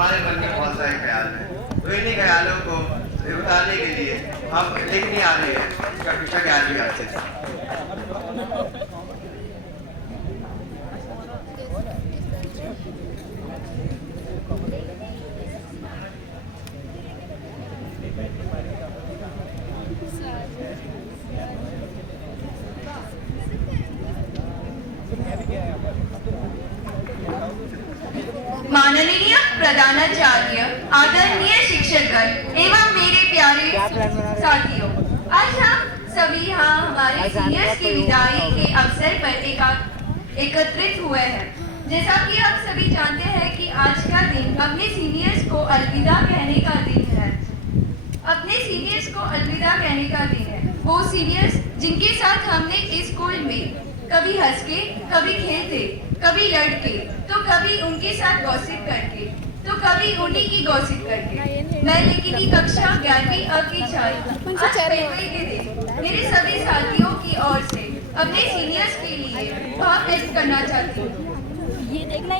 हमारे मन में बहुत सारे ख्याल हैं, तो इन्हीं ख्यालों को उतारने के लिए हम लिखने आ रहे हैं कक्षा 11वीं से। माननीय प्रधानाचार्य, आदरणीय शिक्षकगण एवं मेरे प्यारे साथियों, आज हम सभी यहाँ हमारे सीनियर्स की विदाई के अवसर पर एकत्रित हुए हैं। जैसा कि आप सभी जानते हैं कि आज का दिन अपने सीनियर्स को अलविदा कहने का दिन है। अपने सीनियर्स को अलविदा कहने का दिन है। वो सीनियर्स जिनके साथ हमने इस स्कूल में कभी हंस के, कभी खेलते, कभी लड़के, तो कभी उनके साथ गॉसिप करके, तो कभी उन्हीं की गॉसिप करके। मैं लेकिन की कक्षा 11वीं अ की छात्र आज फेरवेल के दिन मेरे सभी साथियों की ओर से अपने सीनियर्स के लिए बहुत व्यक्त करना चाहती हूँ।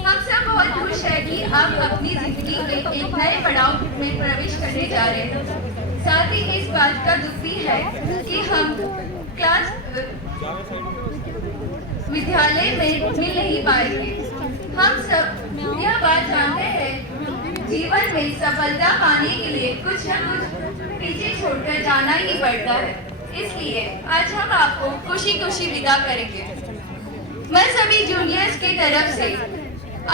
हम सब बहुत खुश है कि आप अपनी जिंदगी के एक नए पड़ाव में प्रवेश करने जा रहे हैं। साथ ही इस बात का दुख भी है कि हम क्लास विद्यालय में मिल नहीं पाएंगे। हम सब यह बात जानते हैं, जीवन में सफलता पाने के लिए कुछ न कुछ पीछे छोड़कर जाना ही पड़ता है। इसलिए आज हम आपको खुशी खुशी विदा करेंगे। मैं सभी जूनियर्स की तरफ से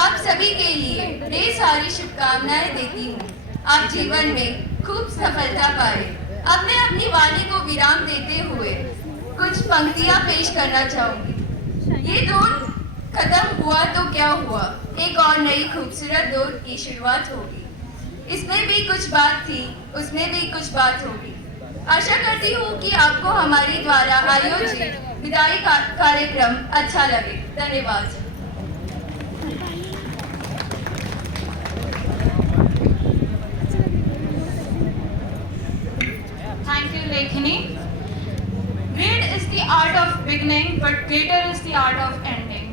आप सभी के लिए ढेर सारी शुभकामनाएं देती हूँ। आप जीवन में खूब सफलता पाए। अब मैं अपनी वाणी को विराम देते हुए कुछ पंक्तियां पेश करना चाहूंगी। ये दौर खत्म हुआ तो क्या हुआ, एक और नई खूबसूरत दौर की शुरुआत होगी। इसमें भी कुछ बात थी, उसमें भी कुछ बात होगी। आशा करती हूँ कि आपको हमारे द्वारा आयोजित विदाई कार्यक्रम अच्छा लगे। धन्यवाद। Thank you, Lekhini. Great is the art of beginning, but greater is the art of ending.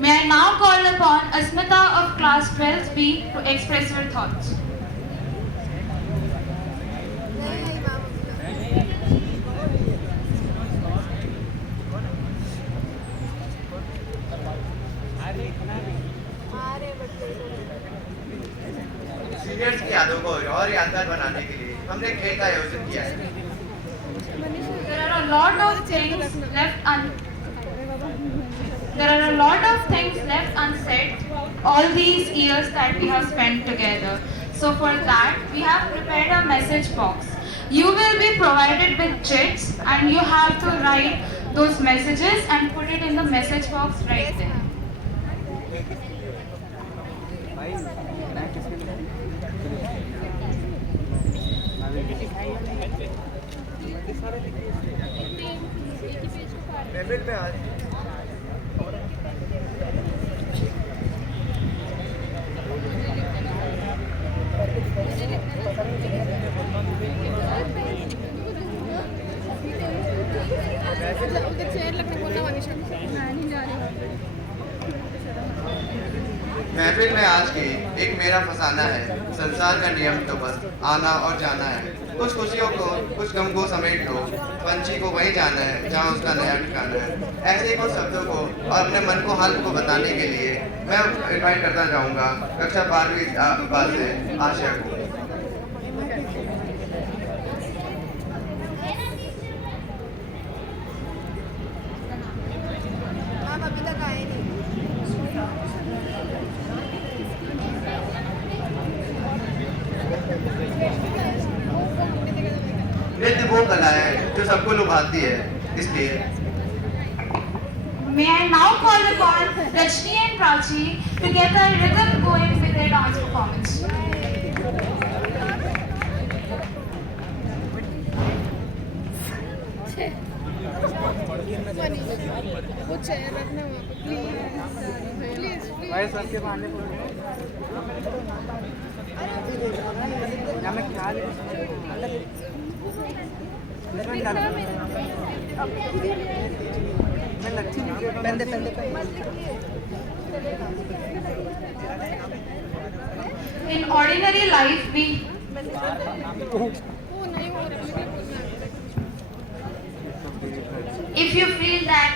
May I now call upon Asmita of class 12th B to express her thoughts. Seniors की यादों को और यादगार बनाने के लिए हमने खेल का आयोजन किया है। There are a lot of things left unsaid all these years that we have spent together. So for that, we have prepared a message box. You will be provided with chits and you have to write those messages and put it in the message box right there. महफिल में आज की एक मेरा फसाना है। संसार का नियम तो बस आना और जाना है। कुछ खुशियों को, कुछ गम को समेट लो। पंछी को वहीं जाना है जहाँ उसका नया ठिकाना है। ऐसे ही कुछ शब्दों को और अपने मन को हाल को बताने के लिए मैं इनवाइट करना चाहूँगा कक्षा 12वीं से आशिया को। अभी तक आए नहीं। नृत्य वो कला है जो सबको लुभाती है, इसलिए May I now call upon Rajni and Prachi to get the rhythm going with their dance performance. वो चेयर रखना वहाँ पे प्लीज प्लीज भाई सर के बहाने मैं ख्याल मैं लच्छी पहले पहले In ordinary life, we वो नहीं हो रहा मतलब बोलना If you feel that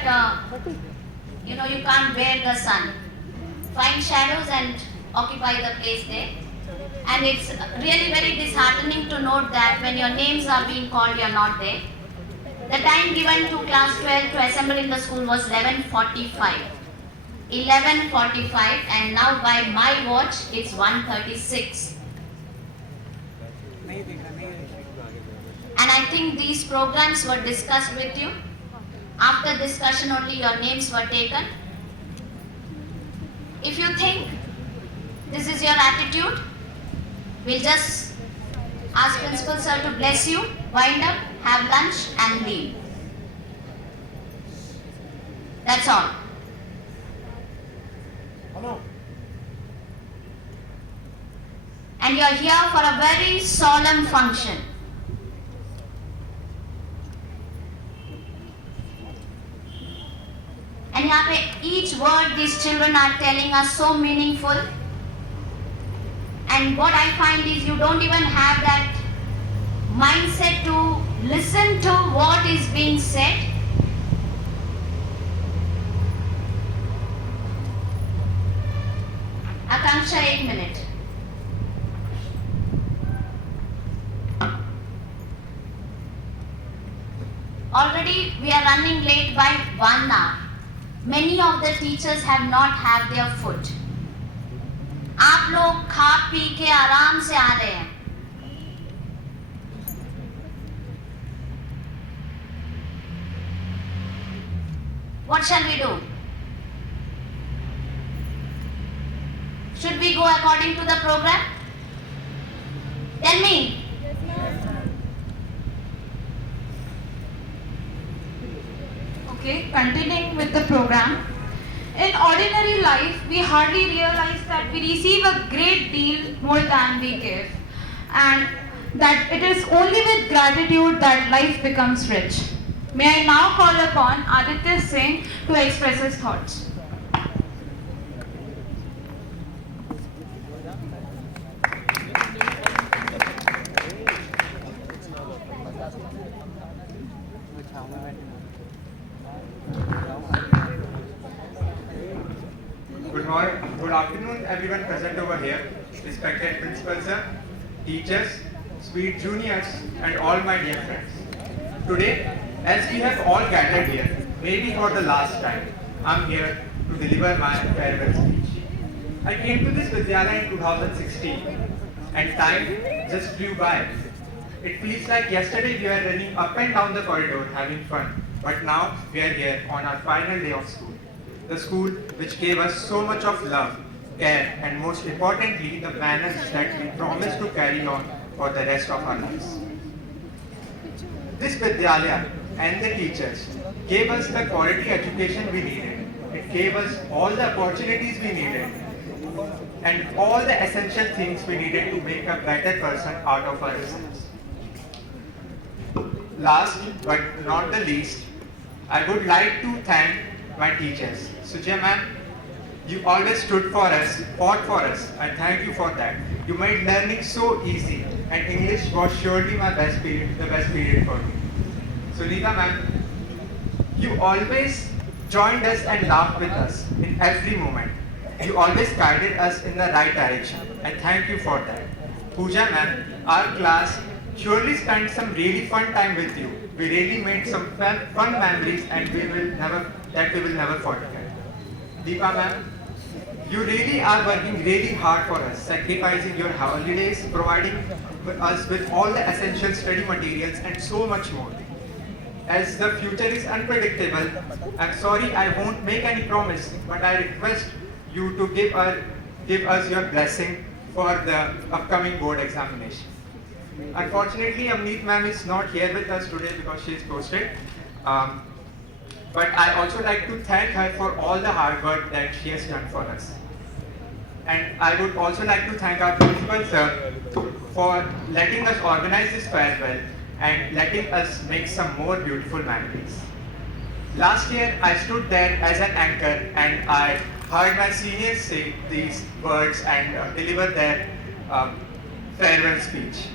you can't bear the sun, find shadows and occupy the place there. And it's really very disheartening to note that when your names are being called, you're not there. The time given to class 12 to assemble in the school was 11:45. 11:45, and now by my watch it's 1:36. And I think these programs were discussed with you. After discussion only your names were taken. If you think this is your attitude, we'll just ask Principal Sir to bless you, wind up, have lunch and leave. That's all. And you're here for a very solemn function. And यहाँ पे each word these children are telling us so meaningful. And what I find is you don't even have that mindset to listen to what is being said. Akanksha, 1 minute. Already we are running late by 1 hour. Many of the teachers have not had their food. आप लोग खा P के आराम से आ रहे हैं. What shall we do? Should we go according to the program? Tell me. Okay, continuing with the program. In ordinary life, we hardly realize that we receive a great deal more than we give, and that it is only with gratitude that life becomes rich. May I now call upon Aditya Singh to express his thoughts. Good afternoon, everyone present over here, respected principal sir, teachers, sweet juniors, and all my dear friends. Today, as we have all gathered here, maybe for the last time, I'm here to deliver my farewell speech. I came to this Vidyalaya in 2016, and time just flew by. It feels like yesterday we were running up and down the corridor having fun, but now we are here on our final day of school. The school which gave us so much of love, care, and most importantly, the manners that we promise to carry on for the rest of our lives. This Vidyalaya and the teachers gave us the quality education we needed. It gave us all the opportunities we needed and all the essential things we needed to make a better person out of ourselves. Last but not the least, I would like to thank my teachers. Sujay ma'am, you always stood for us, fought for us. I thank you for that. You made learning so easy, and English was surely my best period, the best period for me. Sunita ma'am, you always joined us and laughed with us in every moment. You always guided us in the right direction. I thank you for that. Pooja ma'am, our class surely spent some really fun time with you. We really made some fun memories, and we will never forget. Deepa ma'am, you really are working really hard for us, sacrificing your holidays, providing us with all the essential study materials and so much more. As the future is unpredictable, I'm sorry I won't make any promise, but I request you to give us your blessing for the upcoming board examination. Unfortunately, Amneet ma'am is not here with us today because she is posted. But I also like to thank her for all the hard work that she has done for us. And I would also like to thank our principal sir for letting us organize this farewell and letting us make some more beautiful memories. Last year, I stood there as an anchor and I heard my seniors say these words and deliver their farewell speech.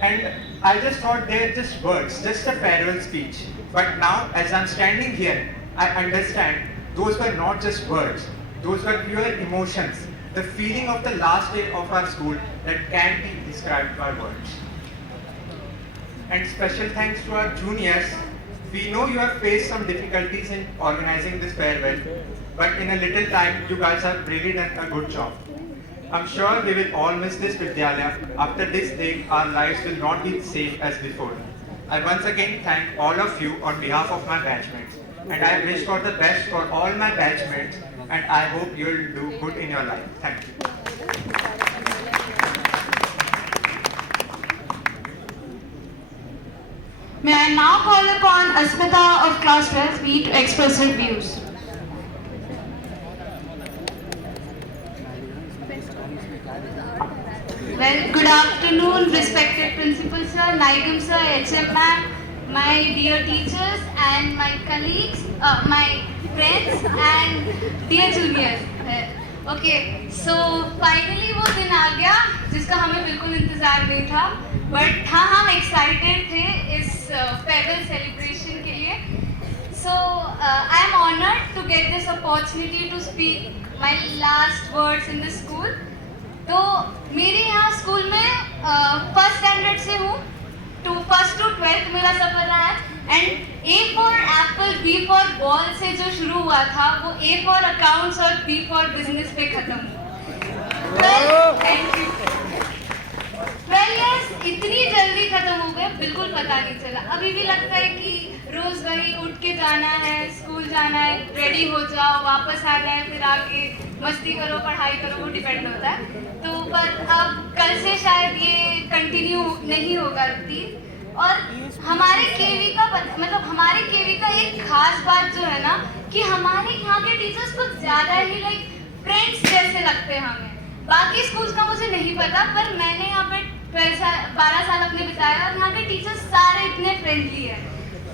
And I just thought they're just words, just a farewell speech. But now, as I'm standing here, I understand those were not just words. Those were pure emotions. The feeling of the last day of our school that can't be described by words. And special thanks to our juniors. We know you have faced some difficulties in organizing this farewell, but in a little time, you guys have really done a good job. I'm sure we will all miss this Vidyalaya. After this day, our lives will not be the same as before. I once again thank all of you on behalf of my batchmates, and I wish for the best for all my batchmates, and I hope you will do good in your life. Thank you. May I now call upon Asmita of class 12B to express her views. Well, good afternoon, respected principal sir, Nigam sir, HM ma'am, my dear teachers and my colleagues, my friends and dear juniors. Okay, so finally वो दिन आ गया जिसका हमें बिल्कुल इंतजार नहीं था, but हाँ हम excited थे इस farewell celebration के लिए. So I am honored to get this opportunity to speak my last words in the school. तो मेरे यहाँ स्कूल में फर्स्ट स्टैंडर्ड से हूँ टू फर्स्ट टू 12th मेरा सफर रहा है. And A for Apple, B for ball से जो शुरू हुआ था वो A फॉर अकाउंट्स और B फॉर बिजनेस पे खत्म हुआ. Well, yes, इतनी जल्दी खत्म हो गए बिल्कुल पता नहीं चला. अभी भी लगता है कि रोज वही उठ के जाना है, स्कूल जाना है, रेडी हो जाओ, वापस आना है, फिर आके मस्ती करो, पढ़ाई करो, वो डिपेंड होता है. तो पर अब कल से शायद ये कंटिन्यू नहीं होगा रूटीन. और हमारे केवी का मतलब हमारे केवी का एक खास बात जो है ना कि हमारे यहाँ के टीचर्स कुछ ज़्यादा ही लाइक फ्रेंड्स जैसे लगते हैं हमें. बाकी स्कूल्स का मुझे नहीं पता, पर मैंने यहाँ पे 12 साल अपने बिताया और यहाँ के टीचर्स सारे इतने फ्रेंडली हैं.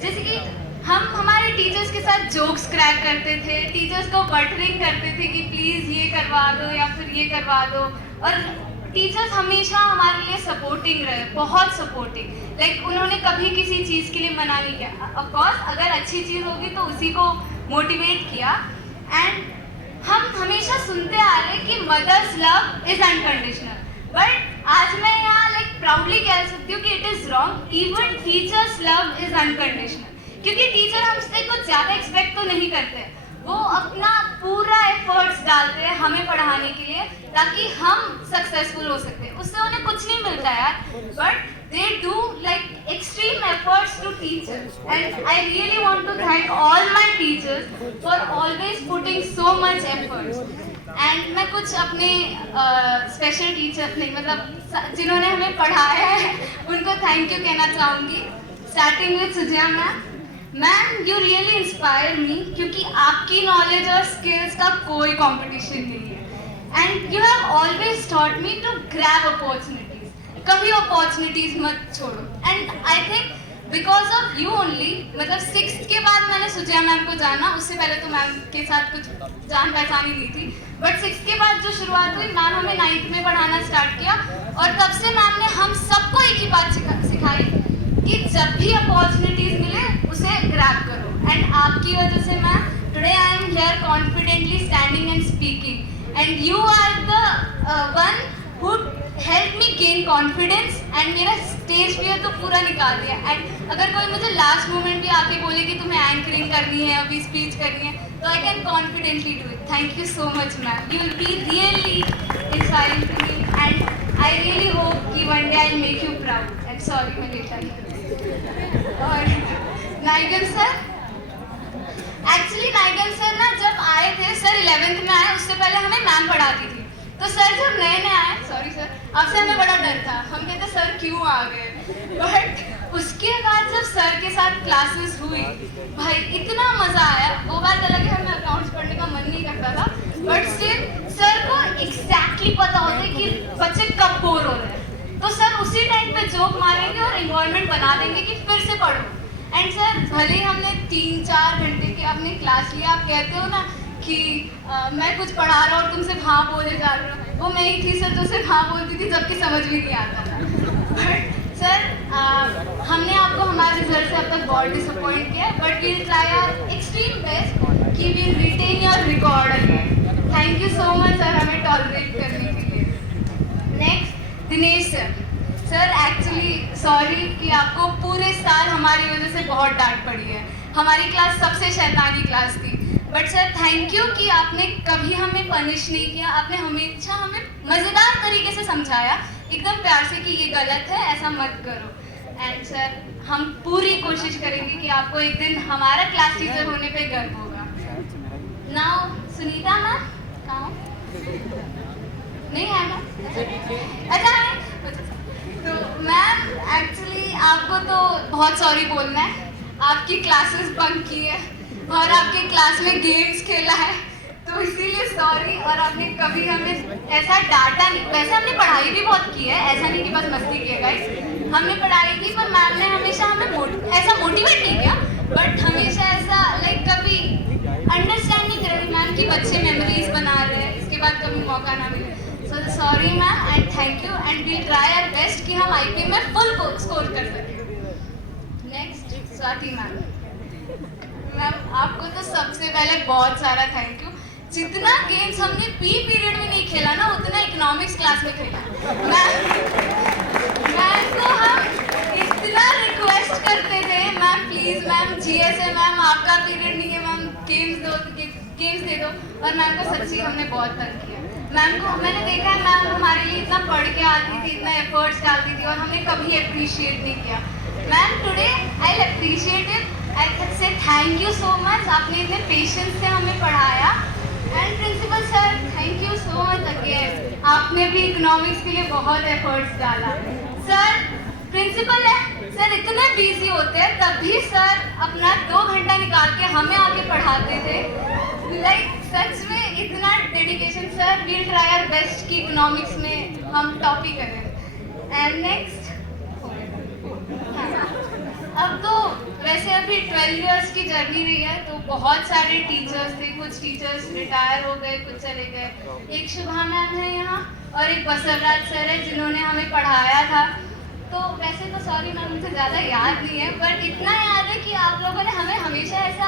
जैसे कि हम हमारे टीचर्स के साथ जोक्स क्रैक करते थे, टीचर्स को बटरिंग करते थे कि प्लीज़ ये करवा दो या फिर ये करवा दो. और टीचर्स हमेशा हमारे लिए सपोर्टिंग रहे, बहुत सपोर्टिंग. लाइक उन्होंने कभी किसी चीज़ के लिए मना नहीं किया. ऑफ कोर्स अगर अच्छी चीज़ होगी तो उसी को मोटिवेट किया. एंड हम हमेशा सुनते आ रहे कि mother's love is unconditional, but आज मैं यहाँ लाइक प्राउडली कह सकती हूँ कि it is wrong. Even teachers love is unconditional, क्योंकि टीचर हमसे कुछ ज़्यादा एक्सपेक्ट तो नहीं करते. वो अपना पूरा एफर्ट्स डालते हैं हमें पढ़ाने के लिए ताकि हम सक्सेसफुल हो सकते हैं. उससे उन्हें कुछ नहीं मिलता यार, but they do like extreme efforts to teach us. And I really want to thank all my teachers for always putting so much efforts. And मैं कुछ अपने स्पेशल टीचर नहीं मतलब जिन्होंने हमें पढ़ाया है उनको थैंक यू कहना चाहूँगी. Starting with Sujaya ma'am. Ma'am you really inspire me, क्योंकि आपकी नॉलेज और स्किल्स का कोई कंपटीशन नहीं है. And you have always taught me to grab opportunities. कभी अपॉर्चुनिटीज मत छोड़ो. And I think because of you only, मतलब 6th के बाद मैंने सुजया मैम को जाना. उससे पहले तो मैम के साथ कुछ जान पहचान ही नहीं थी, बट 6th के बाद जो शुरुआत हुई, मैम हमें 9th में पढ़ाना स्टार्ट किया. और तब से मैम ने हम सबको एक ही बात सिखाई कि जब भी अपॉर्चुनिटीज मिले उसे ग्रैब करो. एंड आपकी वजह से ma'am today I am here confidently standing and speaking. And you are the one who helped me gain confidence and मेरा स्टेज फियर तो पूरा निकाल दिया. एंड अगर कोई मुझे लास्ट मोमेंट भी आके बोले कि तुम्हें एंकरिंग करनी है, अभी स्पीच करनी है, तो I can confidently do it. Thank you so much ma'am. You will be really inspiring to me and I really hope कि one day I will make you proud. And sorry मैं late आई. और नाइगन sir, actually नाइगन sir ना जब आए थे, सर 11th में आए, उससे पहले हमें मैम पढ़ाती थी. तो सर जब नए नए आए, सॉरी सर, आपसे हमें बड़ा डर था. हम कहते सर क्यों आ गए. बट उसके बाद जब सर के साथ क्लासेस हुई, भाई इतना मज़ा आया. वो बात अलग है, हमें अकाउंट्स पढ़ने का मन नहीं करता था, बट स्टिल सर को एग्जैक्टली पता होता है कि बच्चे कब बोर हो रहे हैं. तो सर उसी टाइम पे जोक मारेंगे और इन्वायरमेंट बना देंगे कि फिर से पढ़ो. एंड सर भले हमने 3-4 घंटे की अपनी क्लास लिया, आप कहते हो ना कि मैं कुछ पढ़ा रहा हूँ और तुम सिर्फ हाँ बोले जा रहे हो, वो मैं ही थी सर जो सिर्फ हाँ बोलती थी, जबकि समझ भी नहीं आता था। बट सर हमने आपको हमारे रिजल्ट से अब तक बहुत डिसअपॉइंट किया, but we'll try our extreme best कि we'll retain your record again. Thank you so much sir हमें टॉलरेट करने के लिए। Next Dinesh sir. Sir actually sorry कि आपको पूरे साल हमारी वजह से बहुत डांट पड़ी है। हमारी क्लास सबसे शैतानी क्लास थी, बट सर थैंक यू कि आपने कभी हमें पनिश नहीं किया। आपने हमेशा हमें मज़ेदार तरीके से समझाया, एकदम प्यार से कि ये गलत है, ऐसा मत करो। एंड सर हम पूरी कोशिश करेंगे कि आपको एक दिन हमारा क्लास टीचर होने पे गर्व होगा। नाउ सुनीता मैम कहाँ नहीं है मैम? अच्छा है। तो मैम एक्चुअली आपको तो बहुत सॉरी बोलना है, आपकी क्लासेस बंक की है और आपके क्लास में गेम्स खेला है, तो इसीलिए सॉरी। और आपने कभी हमें ऐसा डांटा नहीं, वैसे हमने पढ़ाई भी बहुत की है, ऐसा नहीं कि बस मस्ती किया गाइस, हमने पढ़ाई की, पर मैम ने हमेशा हमें ऐसा मोटिवेट नहीं किया, बट हमेशा ऐसा लाइक कभी अंडरस्टैंडिंग करें मैम कि बच्चे मेमोरीज बना रहे हैं, इसके बाद कभी मौका ना मिले। So sorry ma'am and thank you and we try our best कि हम आईपी में फुल स्कोर कर सकें। Next Swati ma'am. मैम आपको तो सबसे पहले बहुत सारा थैंक यू। जितना गेम्स हमने पी पीरियड में नहीं खेला ना, उतना इकोनॉमिक्स क्लास में खेला। मैम को हम इतना रिक्वेस्ट करते थे, मैम प्लीज मैम जीएस है मैम, आपका पीरियड नहीं है मैम, गेम्स दे दो, और मैम को सच्ची हमने बहुत तंग किया। मैम को मैंने देखा है मैम हमारे लिए इतना पढ़ के आती थी, इतना एफर्ट्स डालती थी, और हमने कभी अप्रिशिएट नहीं किया। Ma'am today I appreciate it, I say thank you so much, आपने इतने पेशेंस से हमें पढ़ाया। And principal sir thank you so much again, आपने भी इकोनॉमिक्स के लिए बहुत एफर्ट्स डाला। सर प्रिंसिपल है सर, इतने बिजी होते हैं तब भी सर अपना 2 घंटा निकाल के हमें आके पढ़ाते थे, लाइक सच में इतना dedication. Sir we'll try our best कि इकोनॉमिक्स में हम टॉप ही करें। एंड नेक्स्ट अब तो वैसे अभी 12 इयर्स की जर्नी रही है, तो बहुत सारे टीचर्स थे, कुछ टीचर्स रिटायर हो गए, कुछ चले गए। एक शुभा मैम है यहाँ और एक बसवराज सर है जिन्होंने हमें पढ़ाया था। तो वैसे तो सॉरी मैम मुझे ज़्यादा याद नहीं है, बट इतना याद है कि आप लोगों ने हमें हमेशा ऐसा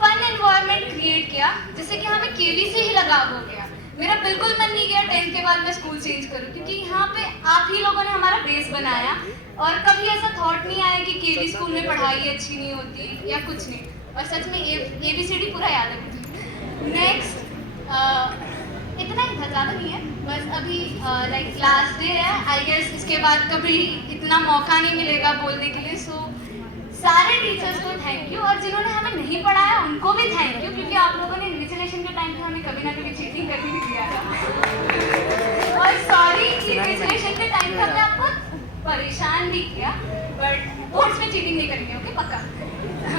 फन एनवायरनमेंट क्रिएट किया जिससे कि हमें केवी से ही लगाव हो गया। मेरा बिल्कुल मन नहीं गया 10th के बाद मैं स्कूल चेंज करूं, क्योंकि यहाँ पे आप ही लोगों ने हमारा बेस बनाया, और कभी ऐसा थॉट नहीं आया कि केवी स्कूल में पढ़ाई अच्छी नहीं होती या कुछ नहीं। और सच में ABCD पूरा याद है मुझे। नेक्स्ट इतना ही था, ज़्यादा नहीं है, बस अभी लाइक लास्ट डे है, आई गेस इसके बाद कभी इतना मौका नहीं मिलेगा बोलने के लिए। सो सारे टीचर्स को थैंक यू, और जिन्होंने हमें नहीं पढ़ाया उनको भी थैंक यू, क्योंकि आप लोगों ने इन्विजिलेशन के टाइम पे हमें कभी ना कभी चीटिंग करने भी दिया था। और सॉरी कि इन्विजिलेशन के टाइम पे हमने आपको परेशान भी किया, बट बोर्ड्स में चीटिंग नहीं करेंगे, ओके पक्का।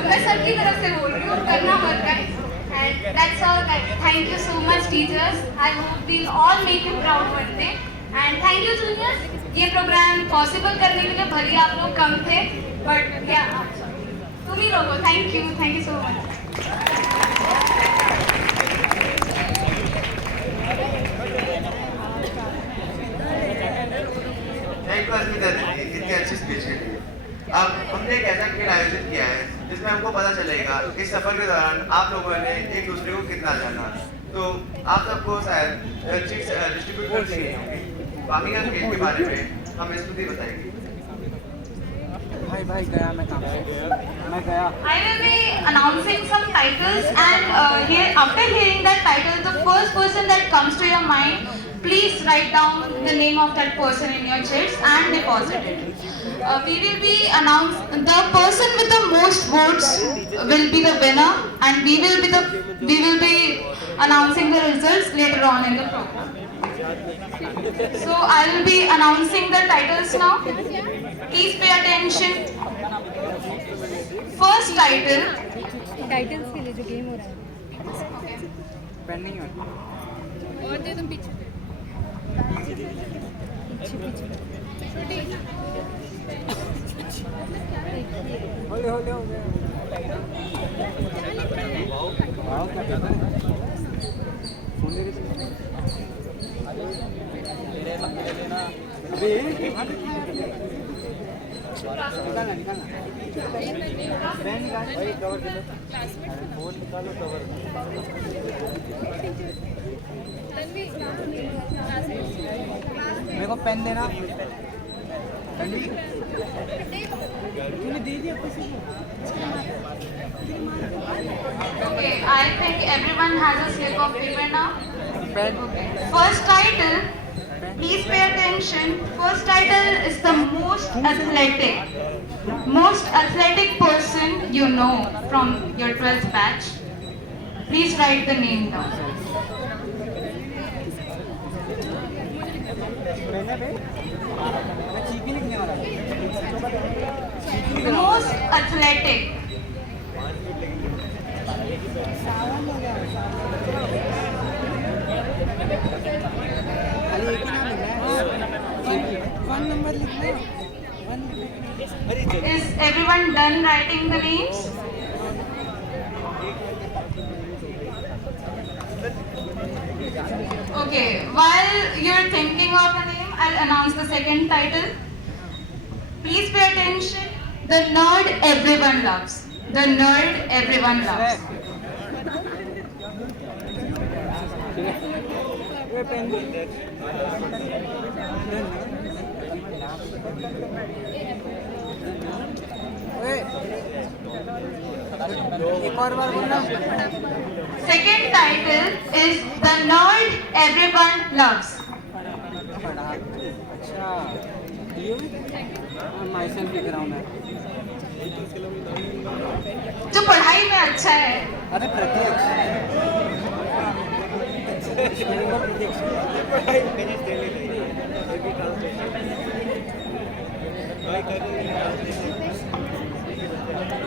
मैं सबकी तरफ से बोल रही हूँ, करना मत guys. And that's all guys, thank you so much teachers, I hope we'll all make you proud one day. And thank you juniors, ये प्रोग्राम पॉसिबल करने के लिए भले आप लोग कम थे, बट क्या तुम ही लोगों, thank you so much. Thank you Asmita दीदी इतनी अच्छी स्पीच के लिए। अब हमने एक ऐसा खेल आयोजित किया है जिसमें हमको पता चलेगा कि सफर के दौरान आप लोगों ने एक दूसरे को कितना जाना। तो आप सबको शायद चिट्स डिस्ट्रीब्यूट कर दी होंगी। बाकी का खेल के बारे में हम स्तुति बताएंगे। भाई गया मैं काम से, मैं गया। I will be announcing some titles, and here after hearing that title, the first person that comes to your mind, please write down the name of that person in your chits and deposit it. We will be the person with the most votes will be the winner, and we will be announcing the results later on in the program. So I will be announcing the titles now. Please pay attention. First title. Titles के लिए जो game हो रहा है pen नहीं हो और दे तुम पीछे होले हो गया। वाओ क्या कर रहा है? अभी निकालना निकालना पेन निकाल भाई कवर दे दो फोन निकालो कवर मेरे को पेन देना तन्वी तूने दे दिया किसी को Okay, I think everyone has a slip of paper now. Pen First title, please pay attention. First title is the most athletic person you know from your 12th batch. Please write the name down. मैंने पे मैं चीपी लिखने वाला था The most athletic. खाली एक ही नाम लिखना है चीपी 1 नंबर लिखना है 1 Is everyone done writing the names? Okay, while you're thinking of a name, I'll announce the second title. Please pay attention. The nerd everyone loves. The nerd everyone loves. ये pen एक और बार बोलना Second title is The Nerd Everyone Loves. अच्छा ये my self लिख रहा हूँ मैं जो पढ़ाई में अच्छा है. अरे प्रत्यक्ष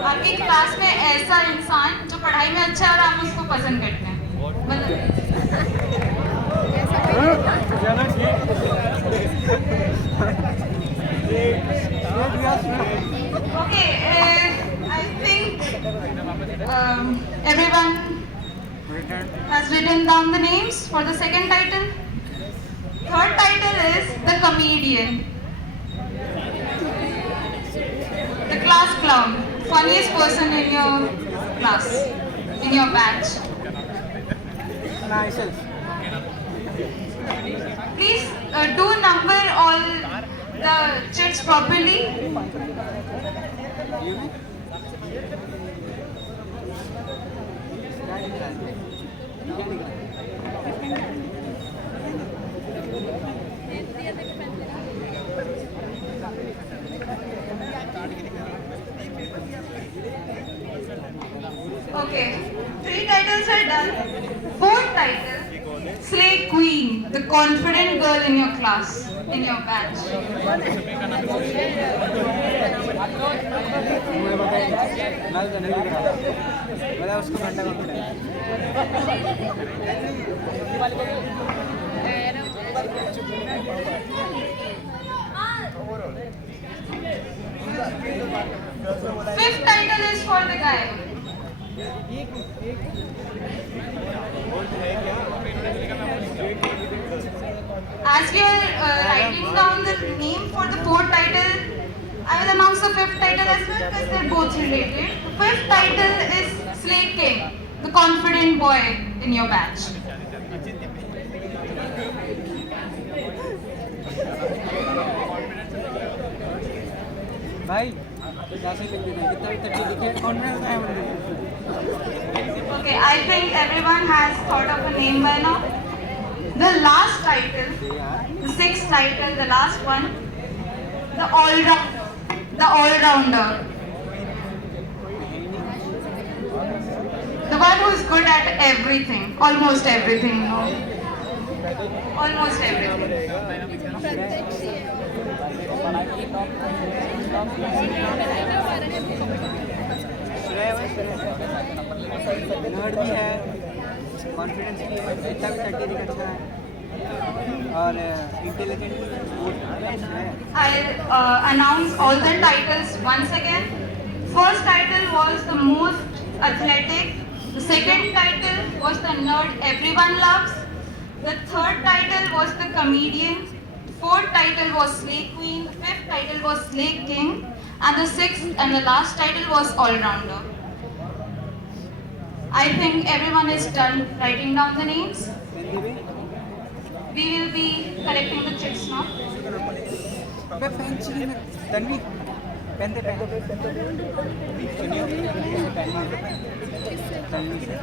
आपकी क्लास में ऐसा इंसान जो पढ़ाई में अच्छा है और आप उसको पसंद करते हैं. Okay, I think everyone has written down the names for the second title. Third title is The Comedian. The class clown. Funniest person in your class, in your batch. myself Please do number all the chits properly. you know Okay, 3 titles are done. 4th title, Slay Queen, the confident girl in your class, in your batch. मुझे बताइए मैं तो नहीं लिख रहा मतलब उसको घंटा confidence Fifth title is for the guy. As we are writing down the name for the 4th title, I will announce the 5th title as well because they're both related. The 5th title is Slay King, the confident boy in your batch. भाई कैसे लिख देना कितना भी तकलीफ लिखे confidence है मुझे Okay, I think everyone has thought of a name by now. The last title, the 6th title, the last one, the all-rounder. The all-rounder. The one who is good at everything, almost everything, no? Almost everything. Nerd भी है confidence भी है इतना भी certificate अच्छा है और intelligent भी है I'll announce all the titles once again. First title was the most athletic. The second title was the nerd everyone loves. The third title was the comedian. Fourth title title was Slay Queen, the 5th title was Slay King, and the 6th and the last title was All-Rounder. I think everyone is done writing down the names. We will be collecting the checks now. अबे pen चाहिए ना Tanvi pen दे pen सुनियो तन्वी से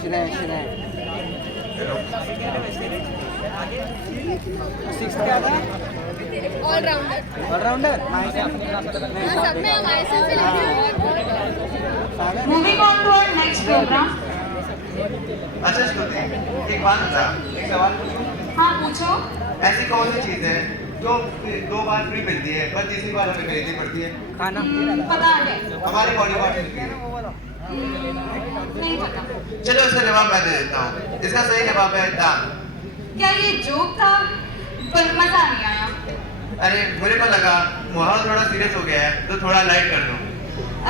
शिराय six क्या था allrounder सब में हमारे से Moving on to our next program. अच्छा श्रुति, एक बात बता, एक सवाल पूछूं? हाँ पूछो. ऐसी कौन सी चीज़ है जो 2 बार फ्री मिलती है पर तीसरी बार हमें खरीदनी पड़ती है? खाना पता नहीं. हमारे बॉडी पार्ट मिलती है। नहीं पता. चलो इसका जवाब मैं दे देता हूँ। इसका सही जवाब है दाम। क्या ये जोक था? पर मजा नहीं आया. अरे मुझे तो लगा माहौल थोड़ा सीरियस हो गया है तो थोड़ा लाइट कर दो।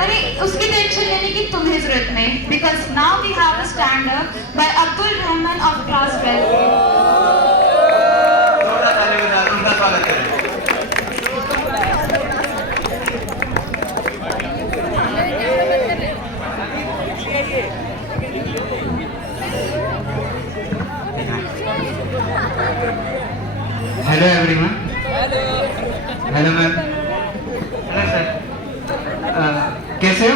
अरे उसकी टेंशन लेने की तुम्हें जरूरत नहीं. Because now we have a stand-up by Abdul Rahman of class 12. थोड़ा ताली बजा दो, उनका स्वागत करें। Hello everyone. Hello ma'am. Hello sir. कैसे हो?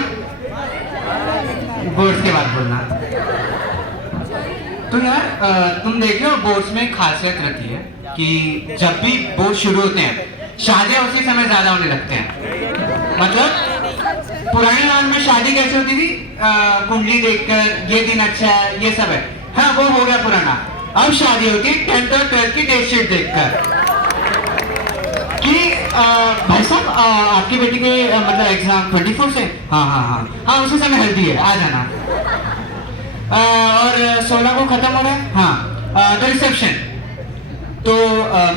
बोर्ड्स के बाद बोलना। तो यार तुम देख लो बोर्ड्स में एक खासियत रहती है कि जब भी बोर्ड शुरू होते हैं शादियां उसी समय ज्यादा होने लगते हैं। मतलब पुराने जमाने में शादी कैसे होती थी? कुंडली देखकर ये दिन अच्छा है ये सब है, हाँ वो हो गया पुराना। अब शादी होती है 10th और 12th की डेट शीट देखकर कि भाई साहब आपकी बेटी के मतलब एग्जाम 24 से, हाँ उसी समय हल्दी है, आ जाना। और 16 को खत्म हो रहा है, हाँ द रिसेप्शन। तो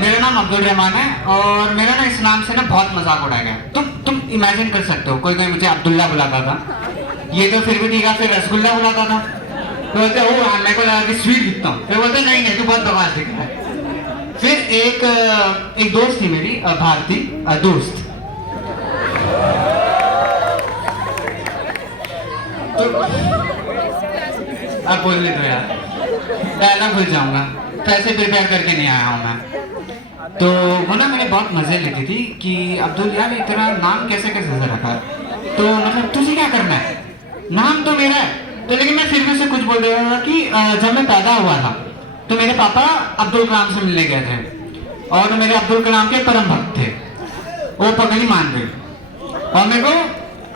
मेरा नाम अब्दुल रहमान है और मेरा ना इस नाम से ना बहुत मजाक उड़ाया गया। तुम इमेजिन कर सकते हो, कोई मुझे अब्दुल्ला बुलाता था, ये तो फिर भी ठीक है, फिर रसगुल्ला बुलाता था तो बोलते ओ हाँ मेरे को लगा कि स्वीट दिखता हूँ, फिर बोलते नहीं तू बहुत बकवास दिख रहा है। फिर एक दोस्त थी मेरी भारती दोस्त, तो अब बोलने दो यार, डायलॉग भूल जाऊंगा, पैसे प्रिपेयर करके नहीं आया हूँ मैं। तो वो ना मैंने बहुत मजे लेती थी कि अब्दुल यार तेरा नाम कैसे कैसे रखा है, तो मतलब तुझे क्या करना है, नाम तो मेरा है। तो लेकिन मैं फिर भी उसे कुछ बोल रहा था कि जब मैं पैदा हुआ था तो मेरे पापा अब्दुल कलाम से मिलने गए थे और मेरे अब्दुल कलाम के परम भक्त थे, वो पगड़ी मान गए और मेरे को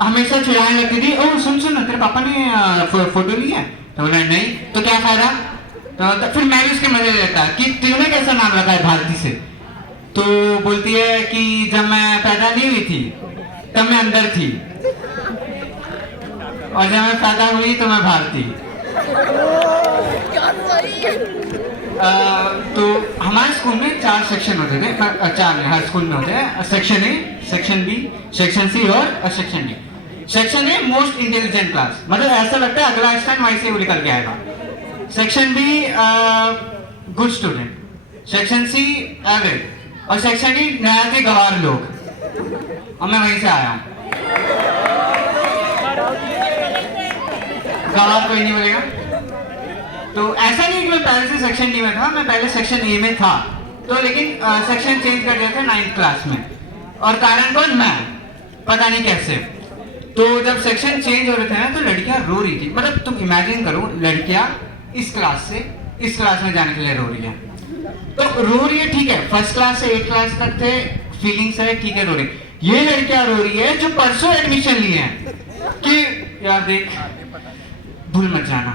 हमेशा चिढ़ाने लगती थी, ओ सुन तेरे पापा ने फोटो ली है, तो बोला नहीं, तो क्या फायदा। तो फिर मैं भी उसके मजे लेता कि तूने कैसा नाम रखा है भारती से, तो बोलती है कि जब मैं पैदा नहीं हुई थी तब मैं अंदर थी और जब मैं पैदा हुई तो मैं भारती। तो हमारे स्कूल में 4 सेक्शन होते थे, 4 हर स्कूल में होते हैं, section A, section B, section C और section D. Section A most intelligent class, मतलब ऐसा लगता है अगला आइंस्टाइन वहीं से वो निकल के आएगा। Section B good student, section C average और सेक्शन डी नया के गवार लोग, और मैं वहीं से आया हूँ। गवार कोई नहीं बोलेगा। तो ऐसा नहीं कि मैं पहले से सेक्शन डी में था, मैं पहले सेक्शन ए में था, तो लेकिन सेक्शन चेंज कर दिया था 9th क्लास में, और कारण कौन, मैं, पता नहीं कैसे। तो जब सेक्शन चेंज हो रहे थे ना तो लड़कियां रो रही थी, मतलब तुम इमेजिन करो लड़कियां इस क्लास से इस क्लास में जाने के लिए रो रही है, तो रो रही है ठीक है, 1st क्लास से 8th क्लास तक थे, फीलिंग्स है ठीक है, रो रही। ये लड़कियां रो रही है जो परसों एडमिशन लिए हैं कि यार देख भूल मत जाना,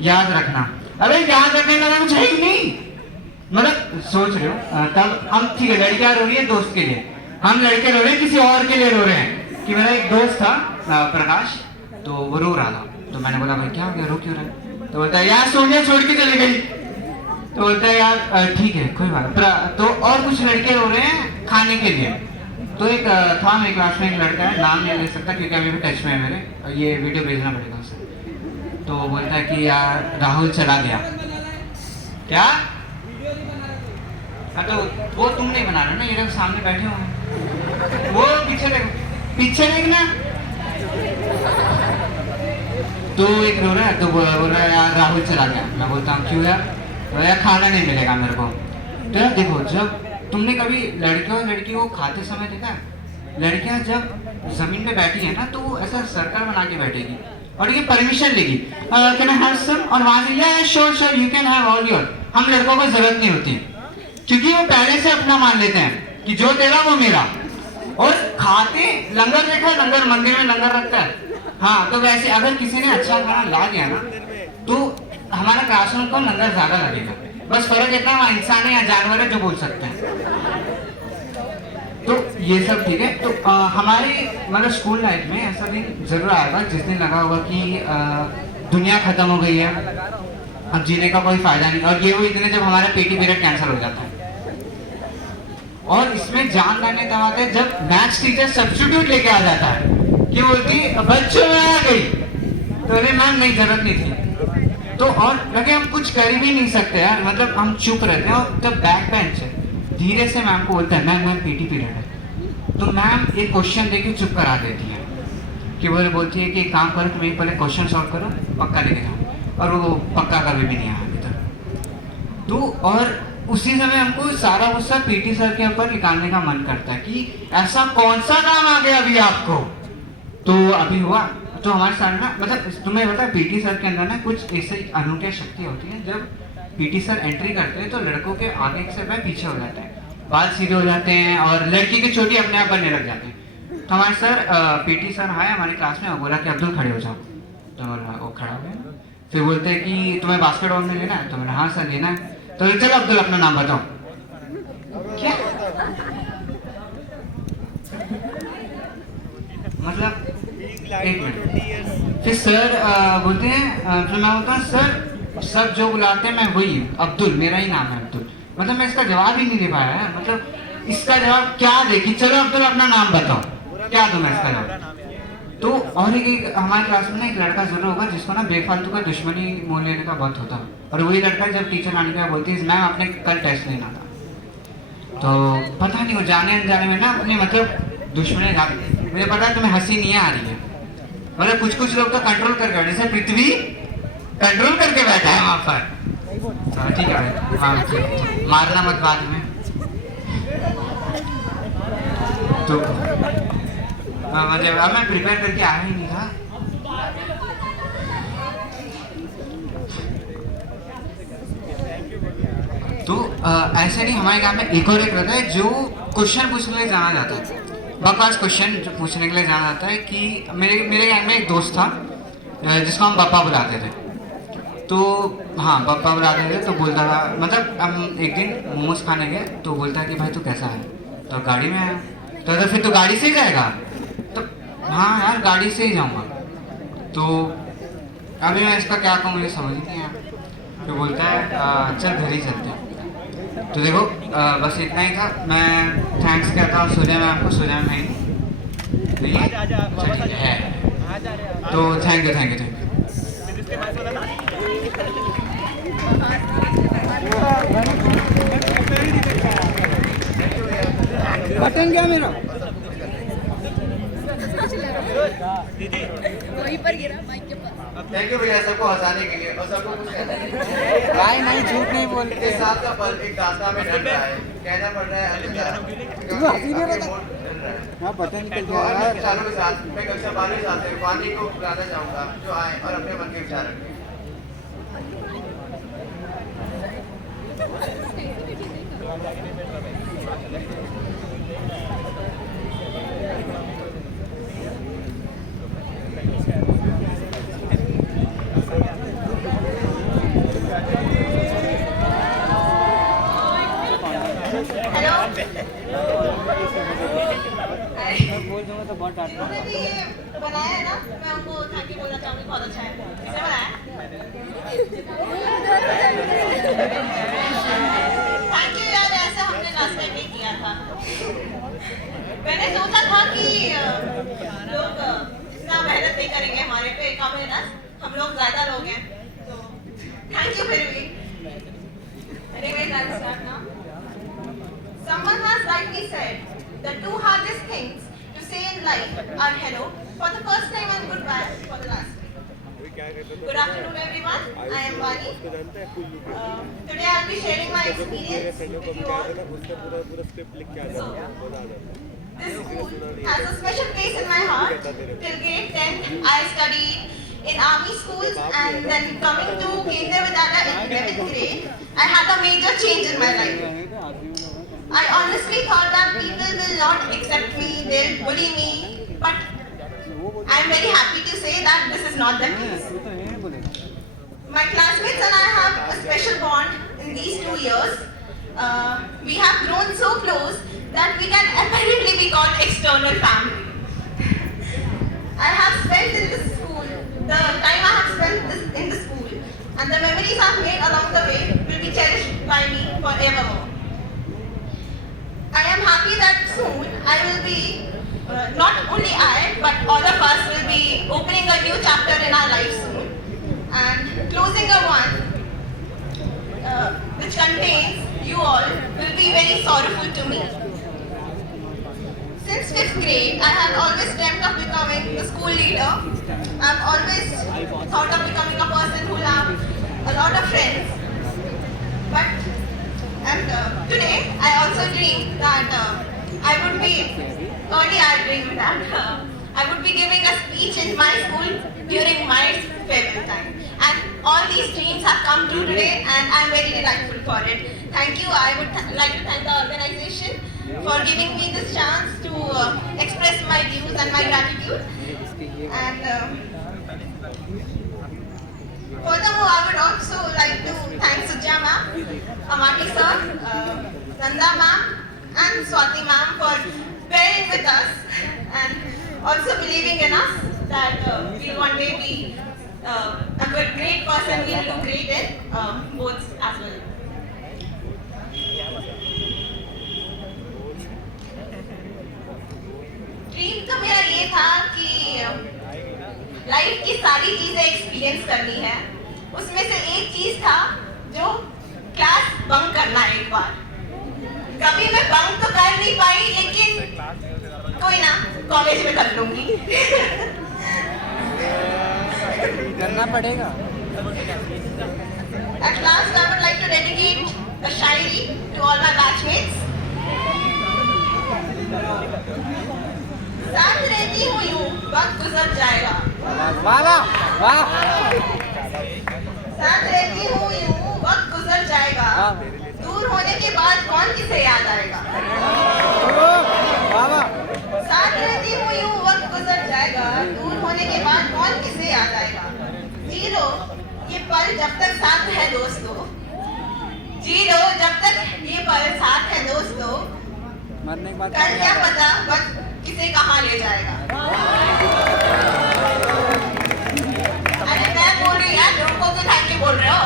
याद रखना। अरे याद रखने का कुछ है ही नहीं, मतलब सोच रहे हो तब हम ठीक है, लड़कियां रो रही है दोस्त के लिए, हम लड़के रो रहे हैं किसी और के लिए रो रहे हैं। कि मेरा एक दोस्त था प्रकाश, तो वो रो रहा था, तो मैंने बोला भाई क्या हो गया, रो क्यों रहा? तो बोलता है यार सोनिया छोड़ के चली गई। तो बोलता है यार ठीक है कोई बात। तो और कुछ लड़के रो रहे हैं खाने के लिए, तो एक था मेरी क्लास में एक लड़का है, नाम नहीं ले सकता क्योंकि अभी भी टच में है मेरे, और ये वीडियो भेजना पड़ेगा उसे। तो वो बोलता है कि यार राहुल चला गया। क्या? हाँ तो वो तुम नहीं बना रहे ना, ये लोग सामने बैठे हुए हैं, वो पीछे देखो, पीछे देखना। तो एक रो रहा है, तो बोल रहा है यार राहुल चला गया। मैं बोलता हूँ क्यों यार? तो यार खाना नहीं मिलेगा मेरे को। तो यार देखो, जब तुमने कभी लड़के और लड़की को खाते समय देखा है? लड़कियां जब जमीन पे बैठी है ना तो वो ऐसा सर्कल बना के बैठेगी और ये परमिशन लेगी, कैन आई हैव सम, और वहां से या sure sure you can have all your. हम लड़कों को जरूरत नहीं होती क्योंकि वो पहले से अपना मान लेते हैं कि जो तेरा वो मेरा। और खाते लंगर देखा है, लंगर मंदिर में लंगर रखता है। हाँ, तो वैसे अगर किसी ने अच्छा खाना ला दिया ना तो हमारा क्लासरूम को लंगर ज्यादा लगेगा। बस फर्क इतना है वहाँ इंसान है या जानवर है जो बोल सकते हैं। तो ये सब ठीक है। तो हमारे मतलब स्कूल लाइफ में ऐसा दिन जरूर आएगा जिस दिन लगा होगा कि दुनिया खत्म हो गई है, अब जीने का कोई फायदा नहीं। और ये वो दिन है जब हमारा पीटी पीरियड कैंसिल हो जाता है। और इसमें जान लाने तब आता है जब मैथ्स टीचर सब्स्टिट्यूट लेके आ जाता है कि बोलती बच्चों में आ गई, तो अरे मैम नहीं, जरूरत नहीं थी। तो और लगे हम कुछ कर भी नहीं सकते यार, मतलब हम चुप रहते हैं। और जब बैक बेंच है धीरे से मैम को बोलता है मैम पीटी पीरियड है, तो मैम एक क्वेश्चन देके चुप करा देती है कि बोलती है कि एक काम करो, तुम पहले क्वेश्चन सॉल्व करो, पक्का लेके जाओ। और वो पक्का कभी भी नहीं आया अभी तक। तो और उसी समय हमको सारा गुस्सा पीटी सर के ऊपर निकालने का मन करता है कि ऐसा कौन सा काम आ गया अभी आपको। तो अभी हुआ तो हमारे साथ ना, मतलब तुम्हें पता है पीटी सर के अंदर ना कुछ ऐसी अनूठी शक्ति होती है। जब पीटी सर एंट्री करते हैं तो लड़कों के आगे से वह पीछे हो जाते हैं, बाल सीधे हो जाते हैं और लड़की की चोटी अपने आप बनने लग जाती है। तो हमारे सर पीटी सर आए हमारी क्लास में और बोला कि अब्दुल खड़े हो जाओ। तो वो खड़ा हो गया। फिर बोलते हैं कि तुम्हें बास्केटबॉल में लेना है? तो मैंने हाँ सर लेना है। तो चलो अब्दुल अपना नाम बताओ। क्या मतलब एक मिनट। फिर सर बोलते हैं, फिर मैं बोलता हूँ सर सब जो बुलाते हैं मैं वही हूँ, अब्दुल, मेरा ही नाम है अब्दुल। मतलब मैं इसका जवाब ही नहीं दे पाया है, मतलब इसका जवाब क्या दे कि चलो अब्दुल अपना नाम बताओ, क्या दूं मैं इसका जवाब? तो और एक हमारे क्लास में ना एक लड़का जरूर होगा जिसको ना बेफालतू का दुश्मनी मोल लेने का बहुत होता है। और वही लड़का जब टीचर आने का बोलती है मैम आपने कल टेस्ट लेना था, तो पता नहीं वो जाने अनजाने में ना अपने मतलब दुश्मनी ला दी। मुझे पता है तुम्हें हंसी नहीं आ रही है, मतलब कुछ लोग तो कंट्रोल करके बैठे, जैसे पृथ्वी कंट्रोल करके बैठा है वहां पर। ठीक है भाई, हाँ ठीक, मारना मत बाद में। तो मतलब अब मैं प्रिपेयर करके आया ही नहीं था। तो ऐसे नहीं, हमारे गांव में एक और एक रहता है जो क्वेश्चन पूछने के लिए जाना जाता है, बकवास क्वेश्चन जो पूछने के लिए जाना जाता है। कि मेरे गांव में एक दोस्त था जिसको हम पप्पा बुलाते थे। तो हाँ पप्पा बुलाते थे, तो बोलता था, मतलब हम एक दिन मोमोज खाने गए तो बोलता है कि भाई तू कैसा है? तो गाड़ी में आया। तो फिर तो गाड़ी से ही जाएगा? तो हाँ यार गाड़ी से ही जाऊँगा। तो अभी मैं इसका क्या कहूँ मुझे समझ नहीं आया। तो बोलता है चल घर ही चलते हैं। तो देखो बस इतना ही था। मैं थैंक्स कहता हूँ सुजय मैम को, सुजय मैम नहीं है। तो thank you thank you thank you. Button क्या मेरा? वहीं पर गिरा माइक के पास। थैंक यू भैया सबको हंसाने के लिए और सबको कुछ कहना है। नहीं झूठ नहीं बोलते। इस साल का पल एक दास्तां में ढल रहा है, कहना पड़ रहा है अलविदा। हाँ बटन निकल तो गया अन्य यार। विचारों के साथ मैं कक्षा 12वीं साल से वानी को बुलाना चाहूँगा जो आए और अपने मन के विचार रखें। बोल दूंगा तो बहुत डांटना। बनाया है ना, मैं उनको थैंक यू बोलना चाहूँगी, बहुत अच्छा है। किसने बनाया? थैंक यू यार, ऐसा हमने लास्ट टाइम नहीं किया था। मैंने सोचा था कि लोग इतना मेहनत नहीं करेंगे हमारे पे, कम है ना, हम लोग ज्यादा लोग हैं, तो थैंक यू फिर भी। Anyway, let's start now. Someone has rightly said the two hardest things to say in life are hello for the first time and goodbye for the last time. Good afternoon, everyone. I am Vani. Today I'll be sharing my experience with you all. So, this school has a special place in my heart. Till grade 10, I studied in army schools, and then coming to Kendriya Vidyalaya in 11th grade, I had a major change in my life. I honestly thought that people will not accept me, they'll bully me, but I am very happy to say that this is not the case. My classmates and I have a special bond in these 2 years. We have grown so close that we can apparently be called external family. I have spent in this school, the time I have spent in the school, and the memories I have made along the way will be cherished by me forevermore. I am happy that soon I will be, not only I, but all of us will be opening a new chapter in our lives soon and closing a one which contains you all will be very sorrowful to me. Since 5th grade, I have always dreamt of becoming the school leader. I have always thought of becoming a person who will have a lot of friends. But today, I also dream that I would be, earlier I dreamed that I would be giving a speech in my school during my farewell time. And all these dreams have come true today, and I am very delightful for it. Thank you. I would like to thank the organization for giving me this chance to express my views and my gratitude. And furthermore, I would also like to thank Sujya ma'am, Amati sir, Nanda ma'am, and Swati ma'am for bearing with us and also believing in us that we'll one day be a great person. We'll do great in both as well. Dream तो मेरा ये था कि life की सारी चीजें experience करनी है। उसमें से एक चीज था जो क्लास बंक करना एक बार। कभी मैं बंक तो कर नहीं पाई, लेकिन कोई ना, कॉलेज में कर लूंगी। करना पड़ेगा। At last, I would like to dedicate a Shayari to all my batchmates. साथ रहती हूँ यूं, वक्त गुजर जाएगा। साथ रहती हूँ यूं, वक्त गुजर जाएगा। दूर होने के बाद कौन किसे याद आएगा? साथ रहती हूँ यूं, वक्त गुजर जाएगा। दूर होने के बाद कौन किसे याद आएगा? जी लो ये पल जब तक साथ है दोस्तों। जी लो जब तक ये पल साथ है दोस्तों। मरने के बाद कल क्या पता वक्त किसे कहाँ ले जाएगा। अरे मैं बोल रही यार, लोगों को तो थैंक यू बोल रहे हो।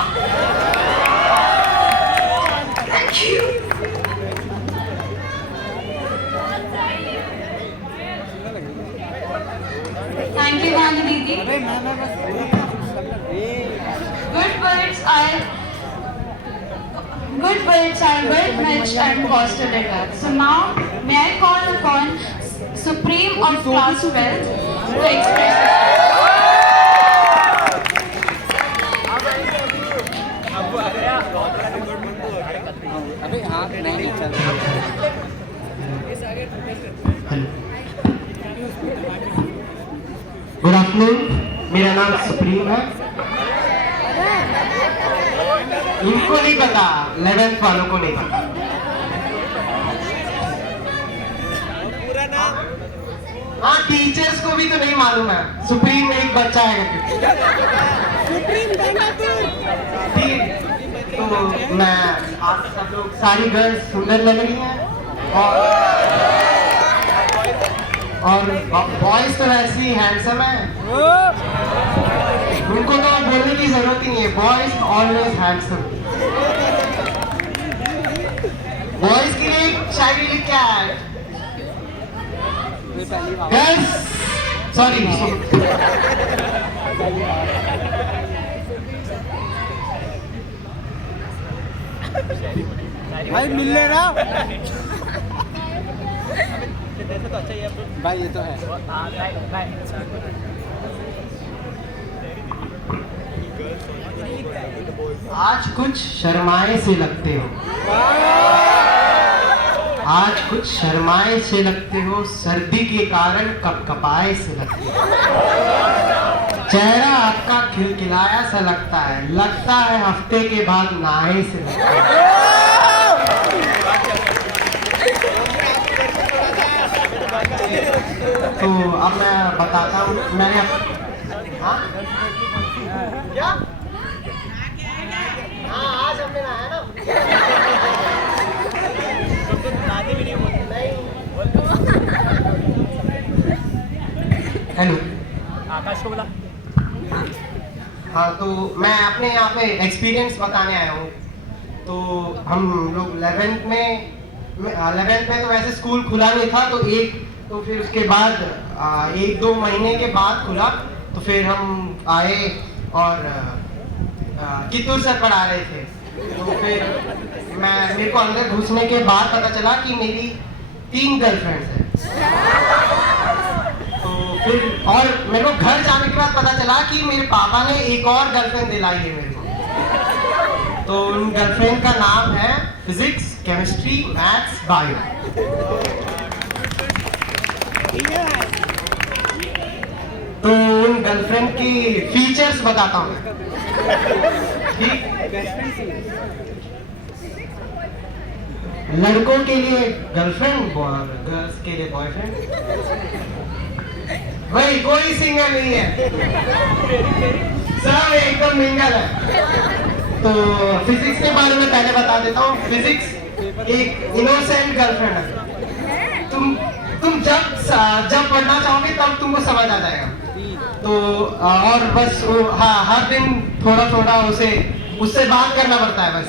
Thank you. Thank you, Mani Didi. Good words are well matched and fostered at us. So now, may I call upon Supreme of Class 12 to express. अबे हाथ नहीं चल रहा। गुड आफ्टरनून, मेरा नाम सुप्रीम है। इनको नहीं पता, 11th वालों को नहीं पता। हाँ, टीचर्स को भी तो नहीं मालूम है सुप्रीम में एक बच्चा है करके। तो मैं आप सब लोग, सारी गर्ल्स सुंदर लग रही हैं और बॉयज तो वैसे ही हैंडसम है। उनको तो बोलने की जरूरत ही नहीं है, बॉयज ऑलवेज हैंडसम। बॉयज के लिए शायरी लिख के आया है। गर्ल्स सॉरी भाई मिल ले रहा भाई, ये तो है। आज कुछ शर्माए से लगते हो, आज कुछ शर्माए से लगते हो, सर्दी के कारण कपकपाए से लगते हो। चेहरा आपका खिलखिलाया सा लगता है हफ्ते के बाद नहाए से लगता है। तो अब मैं बताता हूँ, मैंने हाँ क्या हाँ आज हमने नहाया ना। हेलो आकाश को बोला। हाँ, तो मैं अपने यहाँ पे एक्सपीरियंस बताने आया हूँ। तो हम लोग 11th में तो वैसे स्कूल खुला नहीं था, तो फिर उसके बाद 1-2 महीने के बाद खुला। तो फिर हम आए और कितूर सर पढ़ा रहे थे। तो फिर मेरे को अंदर घुसने के बाद पता चला कि मेरी 3 गर्लफ्रेंड्स हैं। तो फिर और मेरे को घर जाने के बाद पता चला कि मेरे पापा ने एक और गर्लफ्रेंड दिलाई है मेरे को। तो उन गर्लफ्रेंड का नाम है फिजिक्स, केमिस्ट्री, मैथ्स, बायो। तो उन गर्लफ्रेंड की फीचर्स बताता हूँ। ठीक, लड़कों के लिए गर्लफ्रेंड और गर्ल्स के लिए बॉयफ्रेंड। भाई कोई सिंगल नहीं है, सब एकदम मिंगल है। तो फिजिक्स के बारे में पहले बता देता हूँ। फिजिक्स एक इनोसेंट गर्लफ्रेंड है। तुम जब पढ़ना चाहोगे तब तुमको समझ आ जाएगा। तो और बस हाँ, हर दिन थोड़ा उससे बात करना पड़ता है बस।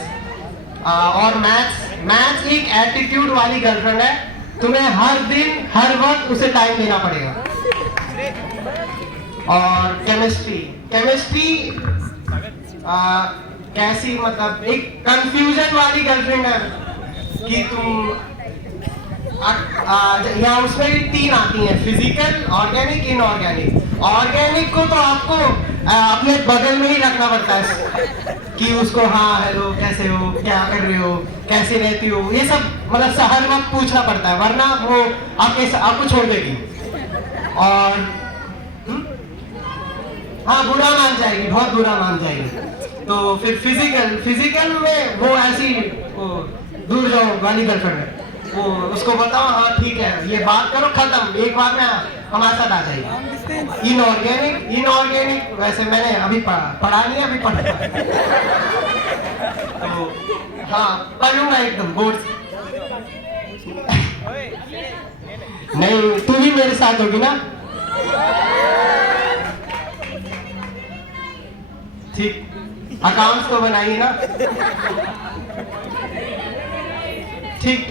और मैथ्स एक एटीट्यूड वाली गर्लफ्रेंड है। तुम्हें हर दिन हर वक्त उसे टाइम देना पड़ेगा। और केमिस्ट्री कैसी, मतलब एक कंफ्यूजन वाली गर्लफ्रेंड है कि तुम यहाँ उसमें भी 3 आती हैं, फिजिकल, ऑर्गेनिक, इनऑर्गेनिक। ऑर्गेनिक को तो आपको अपने बगल में ही रखना पड़ता है कि उसको हाँ हेलो कैसे हो, क्या कर रहे हो, कैसे रहती हो, ये सब मतलब हर वक्त पूछना पड़ता है, वरना वो आपको छोड़ देगी। और हाँ, बुरा मान जाएगी, बहुत बुरा मान जाएगी। तो फिर फिजिकल में वो ऐसी दूर जाओ वाली गर्लफ्रेंड है। वो उसको बताओ हाँ ठीक है, ये बात करो, खत्म, एक बार में हमारे साथ आ जाएगी। इनऑर्गेनिक वैसे मैंने अभी पढ़ा नहीं, अभी पढ़ा। तो हाँ, पढ़ूंगा एकदम बोर्ड से। नहीं, तू भी मेरे साथ होगी ना? ठीक, अकाउंट्स तो बनाइए ना? ठीक,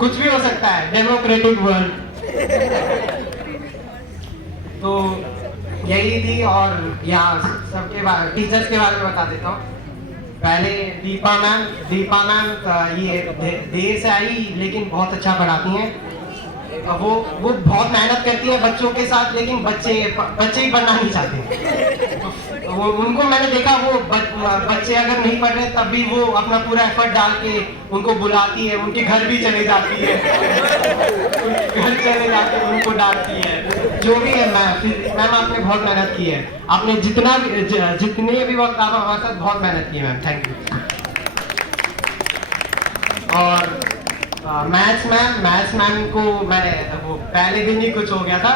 कुछ भी हो सकता है, डेमोक्रेटिक वर्ल्ड। तो यही थी। और यहाँ सबके बारे, टीचर्स के बारे में बता देता हूँ। पहले दीपा मैम ये देर से आई लेकिन बहुत अच्छा पढ़ाती हैं। वो बहुत मेहनत करती है बच्चों के साथ, लेकिन बच्चे ही पढ़ना नहीं चाहते। तो वो उनको मैंने देखा, वो बच्चे अगर नहीं पढ़ रहे तब भी वो अपना पूरा एफर्ट डाल के उनको बुलाती है, उनके घर भी चले जाती है, घर चले जाके उनको डांटती है, जो भी है। मैम आपने बहुत मेहनत की है, आपने जितने भी वक्त आप हमारे साथ बहुत मेहनत की है मैम, थैंक यू। और मैथ्स मैम को मैंने वो पहले दिन ही कुछ हो गया था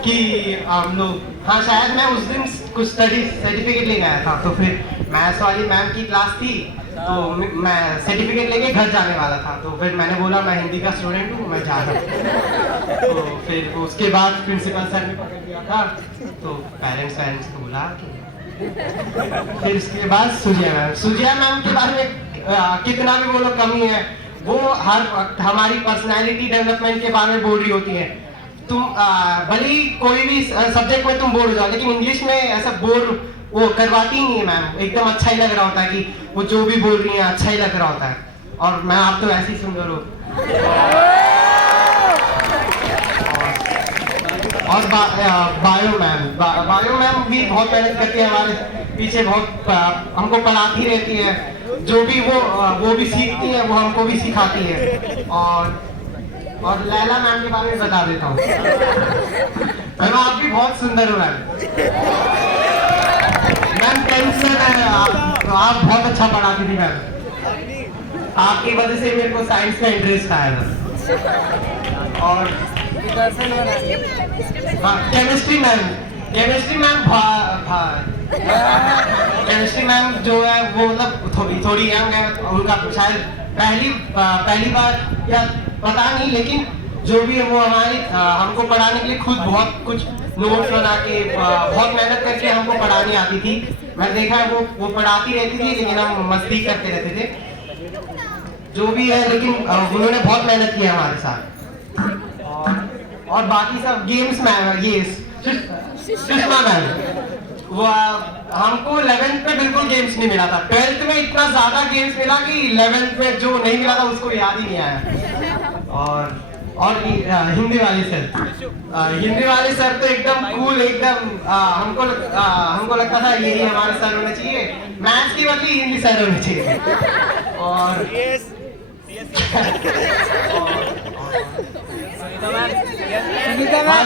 कि हम लोग, हाँ शायद मैं उस दिन कुछ सर्टिफिकेट लेने आया था। तो फिर मैथ्स वाली मैम की क्लास थी, तो मैं सर्टिफिकेट लेके घर जाने वाला था। तो फिर मैंने बोला मैं हिंदी का स्टूडेंट हूँ, मैं जा रहा हूँ। तो फिर उसके बाद प्रिंसिपल सर ने पकड़ लिया था, तो पेरेंट्स को बुला के फिर इसके बाद सुजिया मैम के बारे में कितना भी वो लोग कमी है, वो हर वक्त हमारी पर्सनालिटी डेवलपमेंट के बारे में बोल रही होती है। तुम भले ही कोई भी सब्जेक्ट में तुम बोर हो जाओ, लेकिन इंग्लिश में ऐसा बोर वो करवाती ही नहीं है मैम। एकदम अच्छा ही लग रहा होता है कि वो जो भी बोल रही है अच्छा ही लग रहा होता है। और मैं आप तो ऐसे ही सुंदर हो। और बायो मैम भी बहुत मेहनत करती है, हमारे पीछे बहुत हमको पढ़ाती रहती है। जो भी वो भी सीखती है, वो हमको भी सिखाती है। और लैला मैम के बारे में बता देता हूँ। मैम आप भी बहुत सुंदर हो मैम। मैम टेंशन है, आप बहुत अच्छा पढ़ाती थी मैम। आपकी वजह से मेरे को साइंस में इंटरेस्ट आया था। और केमिस्ट्री मैम जो है वो मतलब थोड़ी यंग है। उनका शायद पहली बार या पता नहीं, लेकिन जो भी है वो हमको पढ़ाने के लिए खुद बहुत कुछ नोट्स बना के बहुत मेहनत करके हमको पढ़ानी आती थी। मैं देखा है वो पढ़ाती रहती थी, लेकिन हम मस्ती करते रहते थे जो भी है। लेकिन उन्होंने बहुत मेहनत की हमारे साथ। और बाकी सब गेम्स मैम, ये सुषमा मैम, वो हमको 11th में बिल्कुल गेम्स नहीं मिला था। 12th में इतना ज्यादा गेम्स मिला कि 11th में जो नहीं मिला था उसको याद ही नहीं आया। और हिंदी वाले सर तो एकदम कूल, एकदम हमको लगता था यही हमारे सर होने चाहिए। मैथ्स की बदली हिंदी सर होने चाहिए। और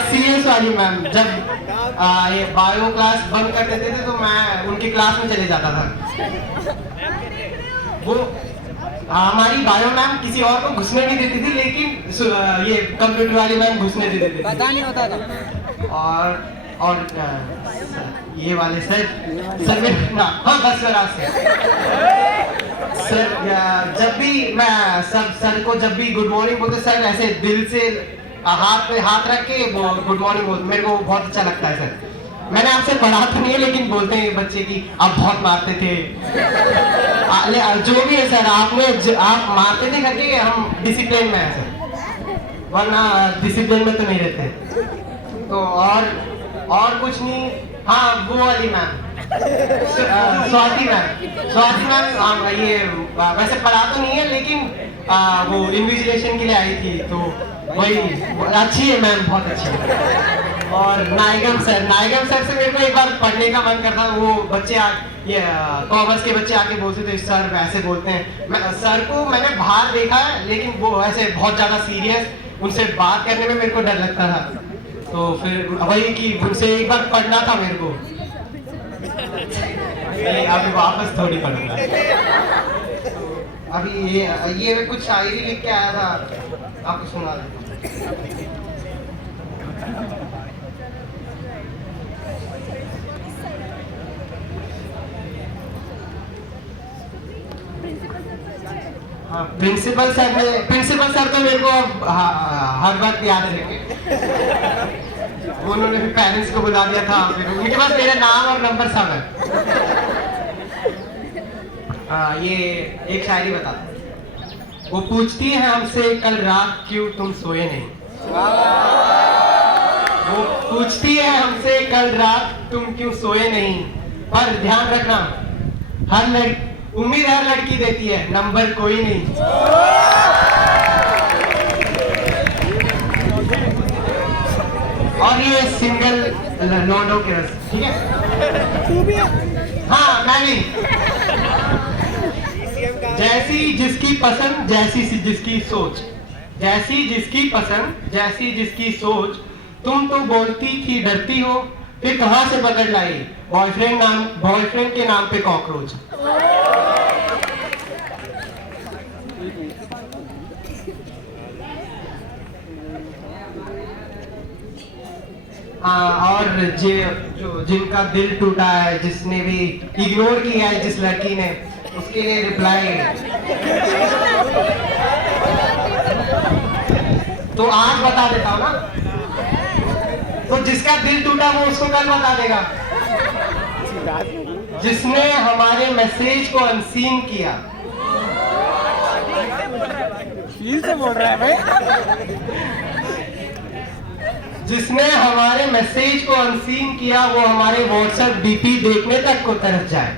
सीएस वाली मैम, जब ये बायो क्लास बंद कर देते थे तो मैं उनकी क्लास में चले जाता था। वो हमारी बायो मैम किसी और को घुसने नहीं देती थी, लेकिन ये कंप्यूटर वाली मैम घुसने दे देती थी। पता नहीं होता था। और ये वाले सर में हाँ बस सर जब भी मैं सर को जब भी गुड मॉर्निंग बोलते, सर ऐसे दिल से हाथ पे हाथ रख के गुड मॉर्निंग बोलते, मेरे को बहुत अच्छा लगता है सर। मैंने आपसे पढ़ा तो नहीं है, लेकिन बोलते हैं बच्चे की आप बहुत मारते थे। जो भी है सर, आप मारते थे करके हम डिसिप्लिन में है सर, वरना डिसिप्लिन में तो नहीं रहते। तो और कुछ नहीं। हाँ वो वाली मैम स्वाति मैम ये वैसे पढ़ा तो नहीं है, लेकिन वो इन्विजिलेशन के लिए आई थी, तो वही अच्छी है मैम, बहुत अच्छी है। और नायगम सर से मेरे को एक बार पढ़ने का मन करता। वो बच्चे ये कॉमर्स के बच्चे आके बोलते थे सर वैसे बोलते हैं। सर को मैंने बाहर देखा है, लेकिन वो ऐसे बहुत ज्यादा सीरियस, उनसे बात करने में मेरे को डर लगता था। तो फिर वही कि उनसे एक बार पढ़ना था मेरे को। अभी वापस थोड़ी पढ़ूंगा। अभी ये कुछ शायरी लिख के आया था, आपको सुना देता। प्रिंसिपल सर तो मेरे को हर बात याद रखे। उन्होंने भी पेरेंट्स को बुला दिया था, फिर उनके पास मेरा नाम और नंबर सब है। ये एक शायरी बताता। वो पूछती है हमसे कल रात क्यों तुम सोए नहीं। वो पूछती है हमसे कल रात तुम क्यों सोए नहीं, पर ध्यान रखना उम्मीद हर लड़की देती है, नंबर कोई नहीं। और ये सिंगल लौंडों के रस, ठीक है। हाँ मैं भी। जैसी जिसकी पसंद जैसी जिसकी सोच, जैसी जिसकी पसंद जैसी जिसकी सोच, तुम तो बोलती थी डरती हो, फिर कहां से पकड़ लाई बॉयफ्रेंड के नाम पे कॉकरोच। और जिनका दिल टूटा है, जिसने भी इग्नोर किया है जिस लड़की ने, उसके लिए रिप्लाई। तो आज बता देता हूँ ना, तो जिसका दिल टूटा वो उसको कल बता देगा। जिसने हमारे मैसेज को अनसीन किया फील से बोल रहा है भाई। जिसने हमारे मैसेज को अनसीन किया वो हमारे व्हाट्सएप डीपी देखने तक को तरस जाए।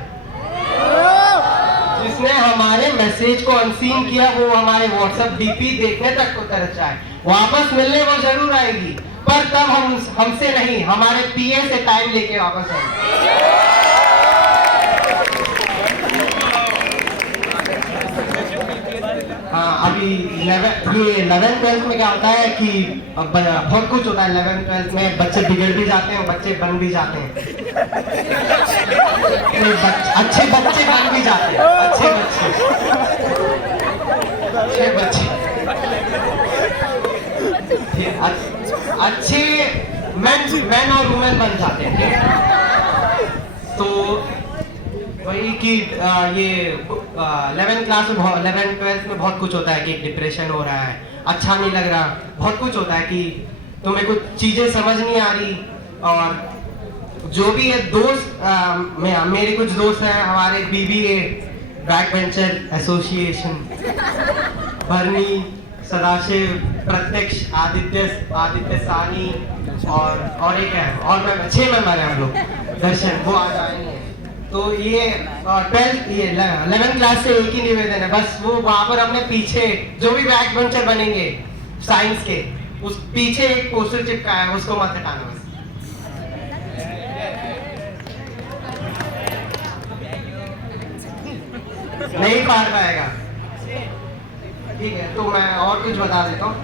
जिसने हमारे मैसेज को अनसीन किया वो हमारे व्हाट्सएप डीपी देखने तक को तरस जाए। वापस मिलने वो जरूर आएगी, पर तब हमसे नहीं, हमारे पीए से टाइम लेके वापस आएगी। हाँ, अभी 11th-12th में क्या होता है कि अब बहुत कुछ होता है। 11th-12th में बच्चे बिगड़ भी जाते हैं और बच्चे बन भी जाते हैं। अच्छे बच्चे बन भी जाते हैं, अच्छे अच्छे मैन और वुमेन बन जाते हैं। तो वही कि ये 11th-12th में बहुत कुछ होता है कि डिप्रेशन हो रहा है, अच्छा नहीं लग रहा, बहुत कुछ होता है कि तुम्हें कुछ चीजें समझ नहीं आ रही। और जो भी है दोस्त, मेरे कुछ दोस्त हैं हमारे BBA बैक बेंचर एसोसिएशन, भरनी, सदाशिव, प्रत्यक्ष, आदित्य सानी और एक है, और मैं 6 मेंबर हैं हम लोग, दर्शन, वो आ जाएंगे। तो ये 11th क्लास से एक ही निवेदन है, बस वो वहां पर अपने पीछे जो भी बैक बेंचर बनेंगे साइंस के, उस पीछे एक पोस्टर चिपका है, उसको मत हटाना बस। नहीं पार पाएगा, ठीक है। तो मैं और कुछ बता देता हूँ।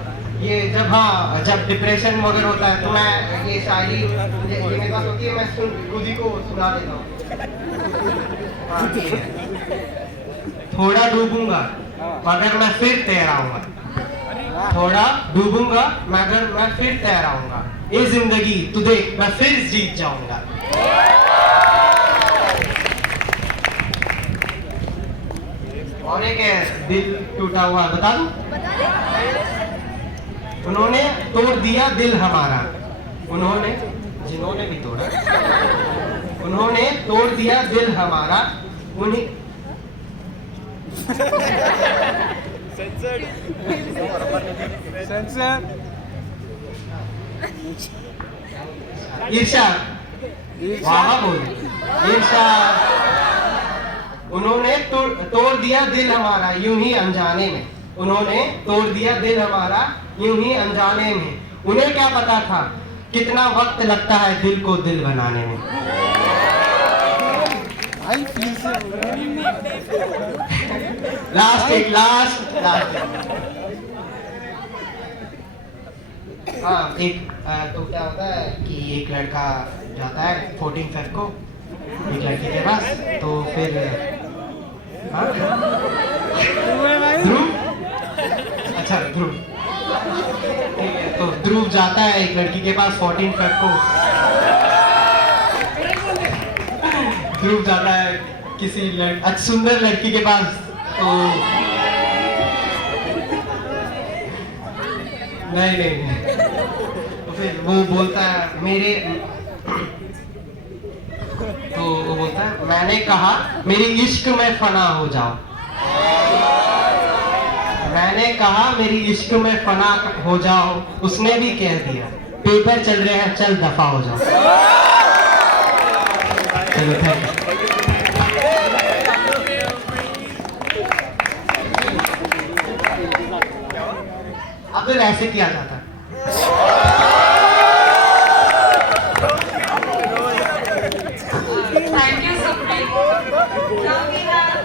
ये जब डिप्रेशन वगैरह होता है तो मैं ये शायरी मेरे पास होती है, मैं खुद ही को सुना देता हूँ। थोड़ा डूबूंगा मगर मैं फिर तैराऊंगा, थोड़ा डूबूंगा मगर मैं फिर तैराऊंगा, ये जिंदगी तू देख मैं फिर जीत जाऊंगा। और एक है दिल टूटा हुआ, बता दूं? उन्होंने तोड़ दिया दिल हमारा, जिन्होंने भी तोड़ा, उन्होंने तोड़ दिया दिल हमारा, उन्हीं सेंसर इरशाद, वाह बोल, इरशाद, उन्होंने तोड़ दिया दिल हमारा यूं ही अनजाने में, उन्होंने तोड़ दिया दिल हमारा यूं ही अनजाने में, उन्हें क्या पता था कितना वक्त लगता है दिल को दिल बनाने में। लास्ट हाँ, एक तो क्या होता है कि एक लड़का जाता है 14 फेब को एक लड़की के पास, तो फिर ध्रुव, अच्छा ध्रुव, ठीक है। तो ध्रुव जाता है एक लड़की के पास 14 फेब को, ध्रुव जाता है किसी सुंदर लड़की के पास, तो नहीं तो फिर वो बोलता है तो वो बोलता है मैंने कहा मेरी इश्क में फना हो जाओ, मैंने कहा मेरी इश्क में फना हो जाओ, उसने भी कह दिया पेपर चल रहे हैं चल दफा हो जाओ। चलो थैंक यू। अब तो ऐसे किया जाता है। Thank you, Sukhpreet. Now we have,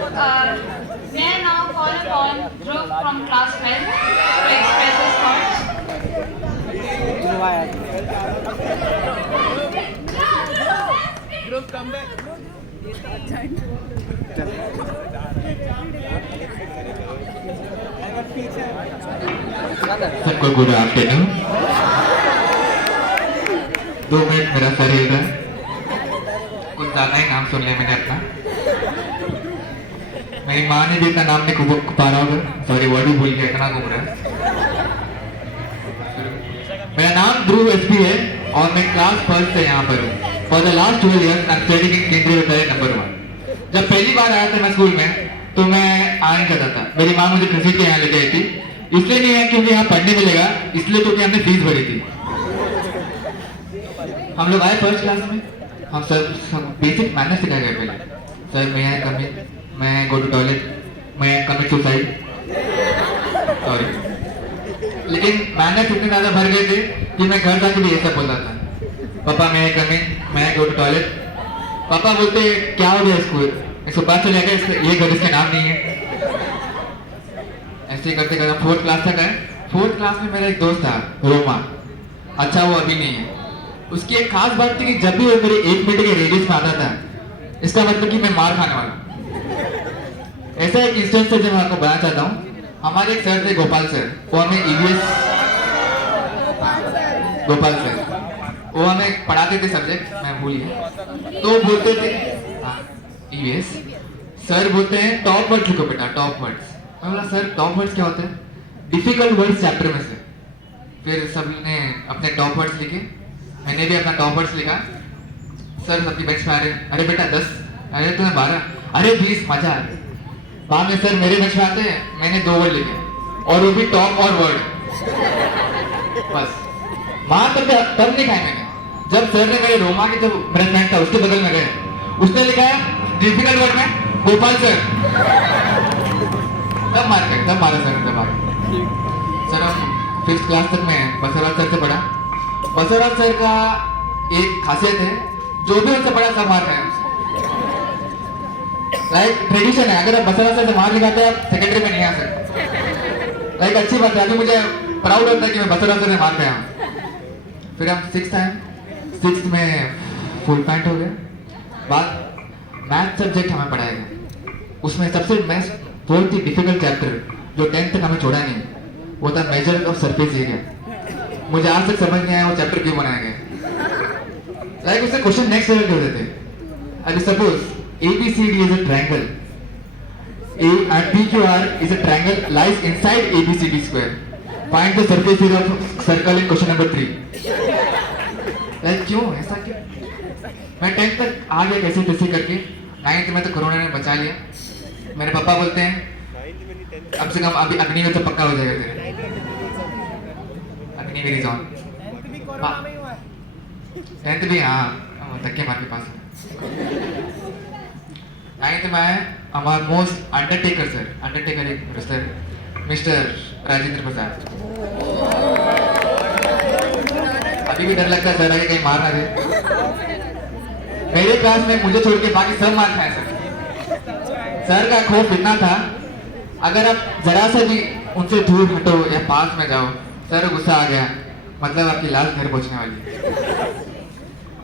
may I now call upon Dhruv from class 12 to express his thoughts. Dhruv, come back. सबको गुड आफ्टरनून। 2 मिनट मेरा सर हिल रहा है, कुछ ज्यादा ही नाम सुन लिया मैंने अपना। मेरी माँ ने भी इतना नाम नहीं घूम पा रहा होगा, सॉरी वर्ड ही भूल गया, इतना घूम रहा है। मेरा नाम ध्रुव एसपी है और मैं क्लास 1 से यहाँ पर हूँ। For the last 12 years I am studying in केंद्रीय विद्यालय नंबर 1। जब पहली बार आया था मैं स्कूल में तो मैं आ नहीं करता था, मेरी माँ मुझे घसीट के यहाँ लेके आई थी। इसलिए नहीं है क्योंकि यहाँ पढ़ने मिलेगा, इसलिए क्योंकि हमने फीस भरी थी। हम लोग आए फर्स्ट क्लास में, हम सब बेसिक मैनर्स सिखाए गए पहले। सर मैं आई कम इन, मैं गो टू टॉयलेट, मैं कमिट सुसाइड, सॉरी। लेकिन मैनर्स इतने ज़्यादा भर गए थे कि मैं घर जाके भी ये सब बोलता था, पापा मैं कम इन, मैं गो टू टॉयलेट। पापा बोलते क्या हो गया इसको, इसको पता चल जाएगा ये घर इसका नाम नहीं है। ऐसे करते करते फोर्थ क्लास तक है। फोर्थ क्लास में मेरा एक दोस्त था रोमा, अच्छा वो अभी नहीं है। उसकी एक खास बात थी कि जब भी वो मेरे 1 मीटर के रेडियस में आता था, इसका मतलब कि मैं मार खाने वाला हूँ। ऐसा एक इंस्टेंस है जो मैं आपको बताना चाहता हूँ। हमारे एक सर थे गोपाल सर, वो हमें ईवीएस, गोपाल सर वो हमें पढ़ाते थे सब्जेक्ट, मैं भूल गया। तो बोलते थे ईवीएस सर बोलते हैं टॉप वर्ड्स लिखो बेटा, टॉप वर्ड्स। मैं बोला सर टॉप वर्ड्स क्या होते हैं? डिफिकल्ट वर्ड्स चैप्टर में से। फिर सबने अपने टॉप वर्ड्स लिखे, मैंने भी अपना टॉप वर्ड्स लिखा। सर सबकी बेंच पे आ रहे, अरे बेटा 10, अरे तुम्हें 12, अरे 20, मजा आ रहा। बाद में सर मेरे बेंच पे आते हैं, मैंने 2 वर्ड लिखे और वो भी टॉप और वर्ड, बस। वहां तब लिखा है मैंने। जब सर ने मेरे रोमा के जो मेरा फ्रेंड था उसके बगल में गए, उसने लिखा है डिफिकल्ट वर्ड में गोपाल सर, तब मारा सर ने मारा। सर हम 5th क्लास तक में बसवराज सर से पढ़ा। बसवराज सर का एक खासियत है, जो भी उनसे पढ़ा सब मार रहे हैं। लाइक ट्रेडिशन है, अगर आप बसवराज सर से मार नहीं खाते आप सेकेंडरी में नहीं आ सकते। लाइक अच्छी बात है, अभी मुझे प्राउड होता है कि मैं बसवराज सर से मार गया हूँ। फिर हम 6th में फुल पैंट हो गया। बाद मैथ सब्जेक्ट हमें पढ़ाया गया, उसमें सबसे बहुत ही डिफिकल्ट चैप्टर जो 10th तक हमें छोड़ा नहीं, वो था मेजर ऑफ सरफेस एरिया। मुझे आज तक समझ नहीं आया वो चैप्टर क्यों बनाया गया। लाइक उससे क्वेश्चन नेक्स्ट लेवल के होते थे। अभी suppose ABCD is a triangle, A and PQR is a triangle lies inside ABCD square. Find the surface area of circle in question number 3. Like क्यों ऐसा क्यों? मैं 10th तक आ गया कैसे तैसे करके, 9th में तो कोरोना ने बचा लिया। मेरे पापा बोलते हैं कम से कम अभी अग्निवीर तो पक्का हो जाएगा तेरे, अग्निवीर इज ऑन। 10th भी हाँ धक्के मार के पास। 9th में आया हमारा मोस्ट अंडरटेकर एक सर मिस्टर राजेंद्र प्रसाद। अभी भी डर लगता है सर आगे कहीं मार ना दे। मेरे क्लास में मुझे छोड़ के बाकी सब मार खाए सर का खौफ इतना था, अगर आप जरा से भी उनसे दूर हटो या पास में जाओ, सर गुस्सा आ गया मतलब आपकी लाश घर पहुंचने वाली है।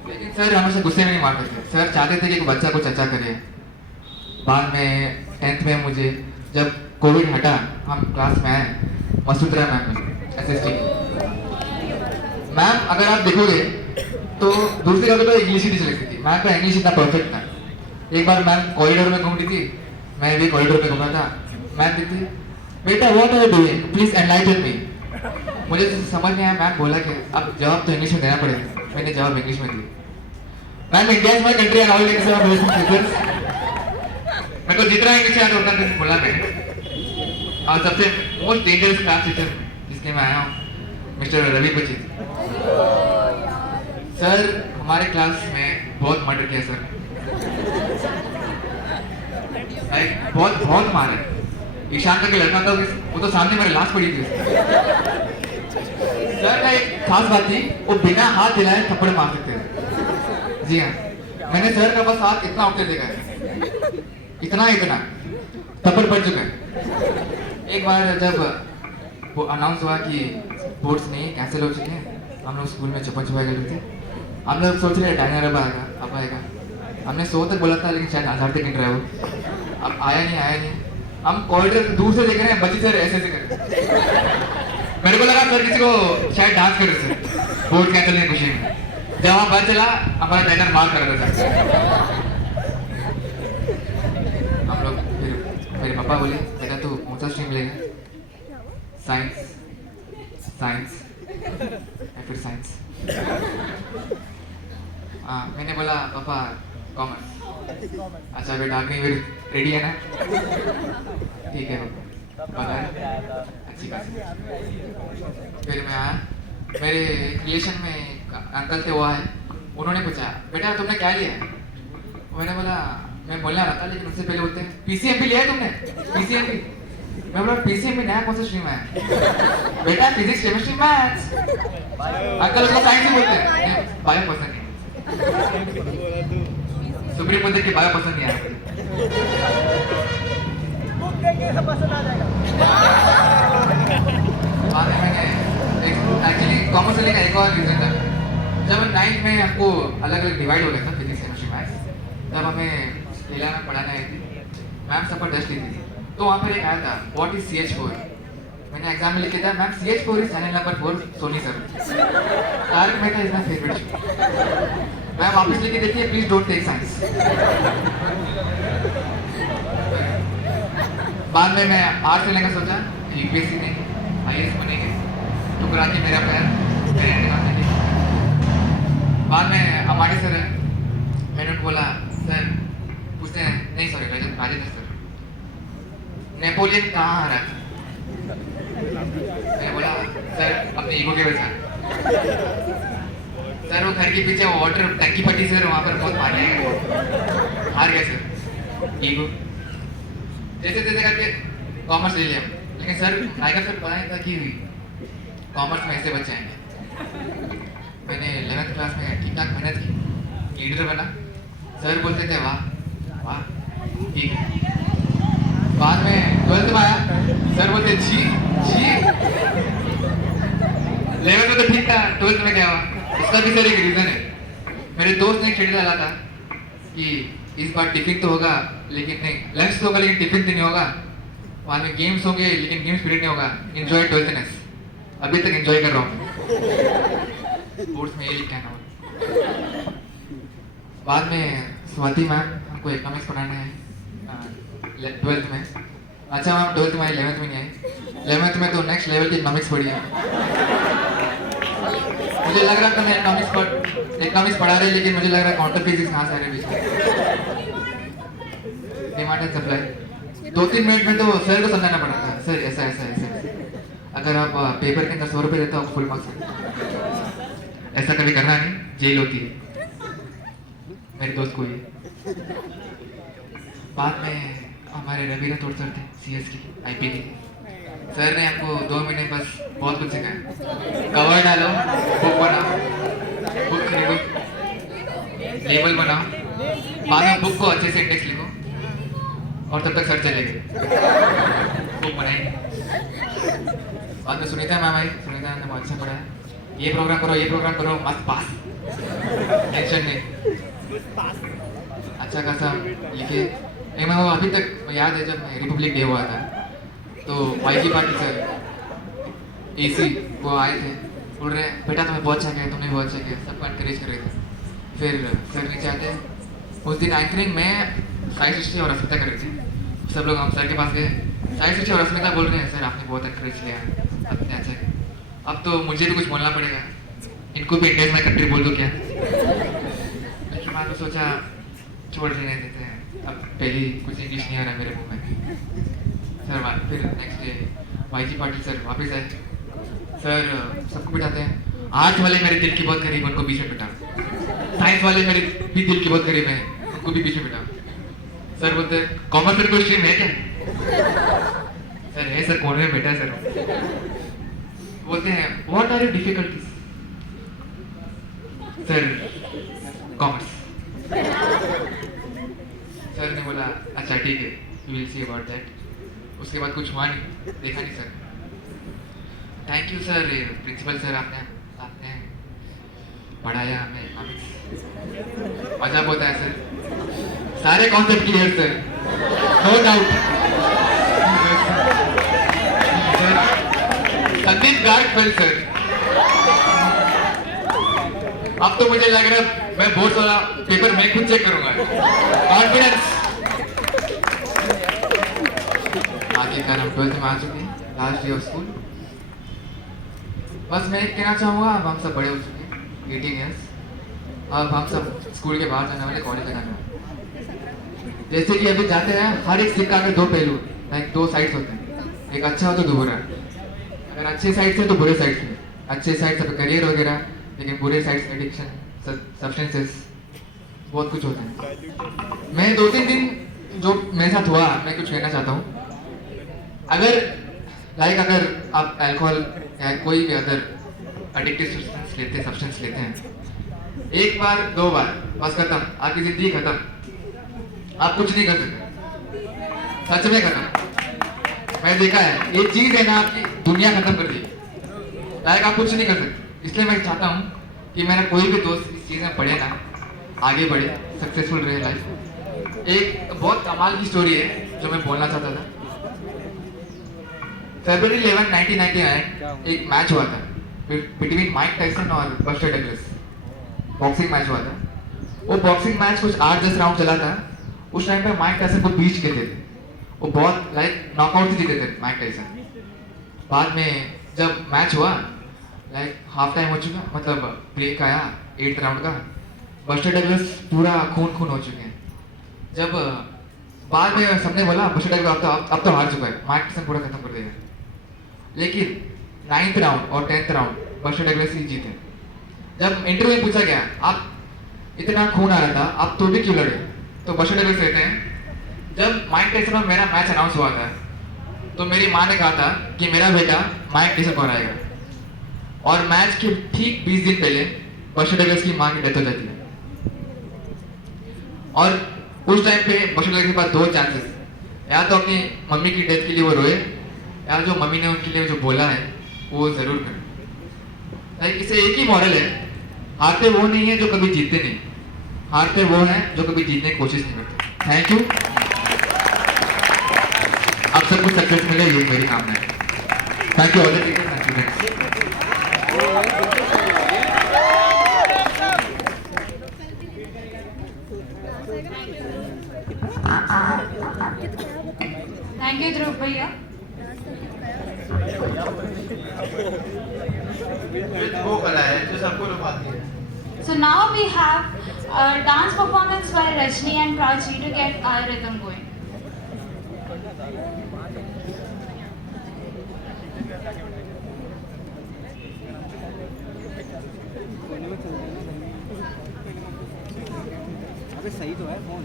लेकिन सर हमेशा गुस्से में नहीं मारते थे, सर चाहते थे कि बच्चा कुछ अच्छा करे। बाद में 10th में मुझे जब कोविड हटा, हम क्लास में आए मसूदरा मैम SST मैम। अगर आप देखोगे तो दूसरी कभी तो इंग्लिश ही टीचर लगती थी, मैम का इंग्लिश इतना परफेक्ट था। एक बार मैम कॉरिडोर में घूम रही थी, मैं भी कॉरिडोर में घूम रहा था। मैम दिखती बेटा what are you doing, please enlighten me. मुझे तो समझ नहीं आया मैम बोला क्या, अब जवाब तो इंग्लिश में देना पड़ेगा। मैंने जवाब इंग्लिश में दिया। Ma'am India is my country and all English are teachers. मेरे को जितना इंग्लिश आता उतना कुछ बोला मैंने। और सबसे मोस्ट डेंजरस क्लास टीचर जिसके मैं आया हूँ मिस्टर रवि बचित सर। हमारे क्लास में बहुत मर्डर किया सर, बहुत मारा। ईशान करके लड़का था, वो तो सामने मेरे लाश पड़ी थी। सर का एक खास बात थी, वो बिना हाथ हिलाए थप्पड़ मार सकते थे। जी हाँ, मैंने सर का बस हाथ इतना उठते देखा है, इतना थप्पड़ पड़ चुका है। एक बार जब वो अनाउंस हुआ कि स्पोर्ट्स नहीं कैंसिल हो चुके हैं, हम लोग स्कूल में छुपन छुपा गए थे। हम लोग सोच रहे डायनर अब आएगा। हमने 100 तक बोला था लेकिन शायद 1000 तक गिन रहा है वो। अब आया नहीं। हम कॉरिडोर दूर से देख रहे हैं, बच्चे सर ऐसे कर। मेरे को लगा सर किसी को शायद डांस कर रहे सर बोर्ड कैंसिल की खुशी में। जब वहाँ पता चला हमारा डायनर मार कर रहा था। हम लोग फिर मेरे पापा बोले बेटा तू कौन सा स्ट्रीम लेगा? साइंस फिर साइंस। हाँ मैंने बोला पापा कॉमर्स। अच्छा बेटा अग्निवीर रेडी है ना? ठीक है पापा। अच्छी खासी। फिर मैं आया, मेरे रिलेशन में एक अंकल थे, वो आए, उन्होंने पूछा बेटा तुमने क्या लिया है? मैंने बोला मैं बोलने आ रहा था, लेकिन उससे पहले बोलते हैं पीसीएमबी लिया है तुमने? पीसीएमबी? मैं बोला पीसीएमबी नया कौन सा स्ट्रीम है? बेटा फिजिक्स केमिस्ट्री मैथ्स। अंकल उसको साइंस ही बोलते हैं, बायो पसंद नहीं। सुप्रीम बोलते कि बायो पसंद नहीं आया। बाद में मैंने एक्चुअली कॉमर्स लेने का एक और रीजन था। जब 9th में हमको अलग अलग डिवाइड हो गया था फिजिक्स केमिस्ट्री मैथ्स, तब हमें लीला में पढ़ाने आई थी, मैम सब पर टेस्ट ली थी, तो वहाँ पर एक आया था व्हाट इज CH4। मैंने एग्जाम में लिख के था ma'am CH4 is channel number 4 Sony sir. Tarak Mehta is my favourite show. Ma'am वापस लिख के देखिए प्लीज डोंट टेक साइंस। बाद में मैं आर्ट्स लेने का सोचा, UPSC में IAS बनेंगे, टुकरा के मेरा पैर बाद में हमारे सर है, मैंने उनको बोला सर पूछते हैं नहीं सॉरी राजेंद्र सर नेपोलियन कहाँ आ रहा था? मैंने बोला सर अपने ईगो के वजह। सर वो घर के पीछे वाटर टंकी पट्टी सर वहाँ पर बहुत पानी है, हार गए सर ईगो। जैसे तैसे करके कॉमर्स ले लिया, लेकिन सर आएगा सर पता नहीं था कि कॉमर्स में ऐसे बच्चे आएंगे। मैंने 11th क्लास में ठीक ठाक मेहनत की, लीडर बना। सर बोलते थे वाह वाह ठीक है। बाद में 12th में आया, सर बोलते जी जी। 11th में तो ठीक था, 12th में क्या हुआ? इसका भी सर एक रीजन है। मेरे दोस्त ने शेड्यूल डाला था कि इस बार टिफिन तो होगा लेकिन नहीं, लंच तो होगा लेकिन टिफिन तो नहीं होगा, वहाँ में गेम्स होंगे लेकिन गेम्स पीरियड नहीं होगा, एंजॉय 12थनेस। अभी तक एंजॉय कर रहा हूँ, कोर्स में ये लिखा है। बाद में स्वाति मैम हमको इकोनॉमिक्स पढ़ाना है 12th में। अच्छा मैम 12th में 11th में नहीं आई, 11th में तो नेक्स्ट लेवल की इकोनॉमिक्स पढ़ी है। मुझे लग रहा था मैं इकोनॉमिक्स पढ़ा रहे, लेकिन मुझे लग रहा है काउंटर फिजिक्स कहाँ से आ रहे बीच में। डिमांड एंड सप्लाई 2-3 मिनट में तो सर को समझाना पड़ा था, सर ऐसा ऐसा ऐसा, अगर आप पेपर के अंदर 100 रुपये देते हो फुल मार्क्स, ऐसा कभी करना नहीं, जेल होती है। मेरे दोस्त को ये। बाद में हमारे रवीना तोड़ सर थे CS की IP की, सर ने हमको 2 महीने बस बहुत कुछ सिखाया। कवर डालो, बुक बनाओ, बुक खरीदो, लेबल बनाओ, बाद में बुक को अच्छे से इंडेक्स लिखो, और तब तक सर चले गए, बुक बनाएंगे। बाद में सुनीता मैम आई, सुनीता ने बहुत अच्छा पढ़ाया, ये प्रोग्राम करो मस्त पास, टेंशन नहीं, अच्छा खासा लिखे। एक मैं वो अभी तक याद है, जब रिपब्लिक डे हुआ था तो YG पाटिल सर AC वो आए थे, बोल रहे बेटा तुम्हें बहुत अच्छा किया, तुमने बहुत अच्छा किया, सबको एनकरेज कर रहे थे। फिर सर नीचे आते, उस दिन एंकरिंग में साई सृष्टि और अस्मिता कर रहे थे, सब लोग हम सर के पास गए, साई सृष्टि और अस्मिता बोल रहे हैं सर आपने बहुत एनकरेज किया, आपने अच्छा किया, अब तो मुझे भी कुछ बोलना पड़ेगा, इनको भी इंडियन में कंट्री बोल दो क्या। लेकिन मैंने सोचा छोड़ देने देते हैं, अब पहले कुछ इंग्लिश नहीं आ रहा मेरे मुंह में। सर फिर next day YG Patil sir वापस आए, सर सबको बिठाते हैं, आर्ट्स वाले मेरे दिल की बहुत करीब, उनको बीच में बिठाओ, साइंस वाले मेरे भी दिल की बहुत करीब है, उनको भी बीच में बिठाओ। सर बोलते हैं कॉमर्स में कोई स्ट्रीम है क्या? सर है सर, कोने में बैठा है सर। बोलते हैं what are your difficulties? Sir commerce. Sir ने बोला अच्छा ठीक है, you will see about that. उसके बाद कुछ हुआ नहीं, देखा नहीं sir. Thank you sir, principal sir, आपने पढ़ाया हमें इकोनॉमिक्स, मजा होता है सर, सारे concept clear sir, no doubt. Sandeep guard sir, अब तो मुझे लग रहा है मैं बोर्ड वाला पेपर मैं खुद चेक करूंगा, कॉन्फिडेंस। आखिरकार हम 12th में आ चुके हैं, लास्ट डे ऑफ स्कूल। बस मैं एक कहना चाहूँगा, अब हम सब बड़े हो चुके हैं, 18 ईयर्स, अब हम सब स्कूल के बाहर जाने वाले, कॉलेज जाने वाले। जैसे कि अभी जाते हैं, हर एक सिक्का के 2 पहलू, लाइक 2 साइड्स होते हैं, एक अच्छा हो तो बुरा। अगर अच्छे साइड से तो बुरे साइड से, अच्छे साइड से करियर वगैरह, लेकिन बुरे साइड से एडिक्शन, सब्सटेंसेस, बहुत कुछ होता है। मैं 2-3 दिन जो मेरे साथ हुआ, मैं कुछ कहना चाहता हूँ। अगर आप अल्कोहल या कोई भी अदर एडिक्टिव सब्सटेंस लेते हैं, एक बार 2 बार बस खत्म, आपकी जिंदगी खत्म, आप कुछ नहीं कर सकते, सच में खत्म। मैंने देखा है, ये चीज है ना, आपकी दुनिया खत्म कर दी, आप कुछ नहीं कर सकते। इसलिए मैं चाहता हूँ कि मेरा कोई भी दोस्त इस चीज में पढ़े ना, आगे बढ़े, सक्सेसफुल रहे लाइफ। एक बहुत कमाल की स्टोरी है जो मैं बोलना चाहता था। फरवरी 11, 1999 एक मैच हुआ था बिटवीन माइक टाइसन और बस्टर डगलस, बॉक्सिंग मैच हुआ था। वो बॉक्सिंग मैच कुछ 8-10 राउंड चला था। उस टाइम पे माइक टाइसन को बीच के थे, वो बहुत नॉकआउट से जीते थे माइक टाइसन। बाद में जब मैच हुआ, हाफ टाइम हो चुका, मतलब ब्रेक आया 8th राउंड का, बस्टर डगलस पूरा खून हो चुके हैं। जब बाद में सबने बोला बस्टर डगलस अब तो हार चुका है, माइक टाइसन पूरा खत्म कर देगा, लेकिन 9th राउंड और 10th राउंड बस्टर डगलस ही जीते। जब इंटरव्यू में पूछा गया, आप इतना खून आ रहा था, आप तो भी क्यों लड़े, तो बस्टर डगलस कहते हैं, जब माइक टाइसन और मेरा मैच अनाउंस हुआ था, तो मेरी माँ ने कहा था कि मेरा बेटा माइक टाइसन को हराएगा, और मैच के ठीक 20 दिन पहले बस्टर डगलस की माँ की डेथ हो जाती है। और उस टाइम पे बस्टर डगलस के पास 2 चांसेस, या तो अपनी मम्मी की डेथ के लिए वो रोए, या जो मम्मी ने उनके लिए जो बोला है वो जरूर करें। इसे एक ही मॉडल है, हारते वो नहीं है जो कभी जीतते नहीं, हारते वो हैं जो कभी जीतने की कोशिश नहीं करते। थैंक यू, आप सबको सक्सेस मिले, ये मेरी कामना है। Thank you all the teachers and students. Thank you, Dhruv भैया। वो कला है जो सबको लुभाती है। So now we have a dance performance by Rajni and Prachi to get our rhythm going. अबे सही तो है फोन।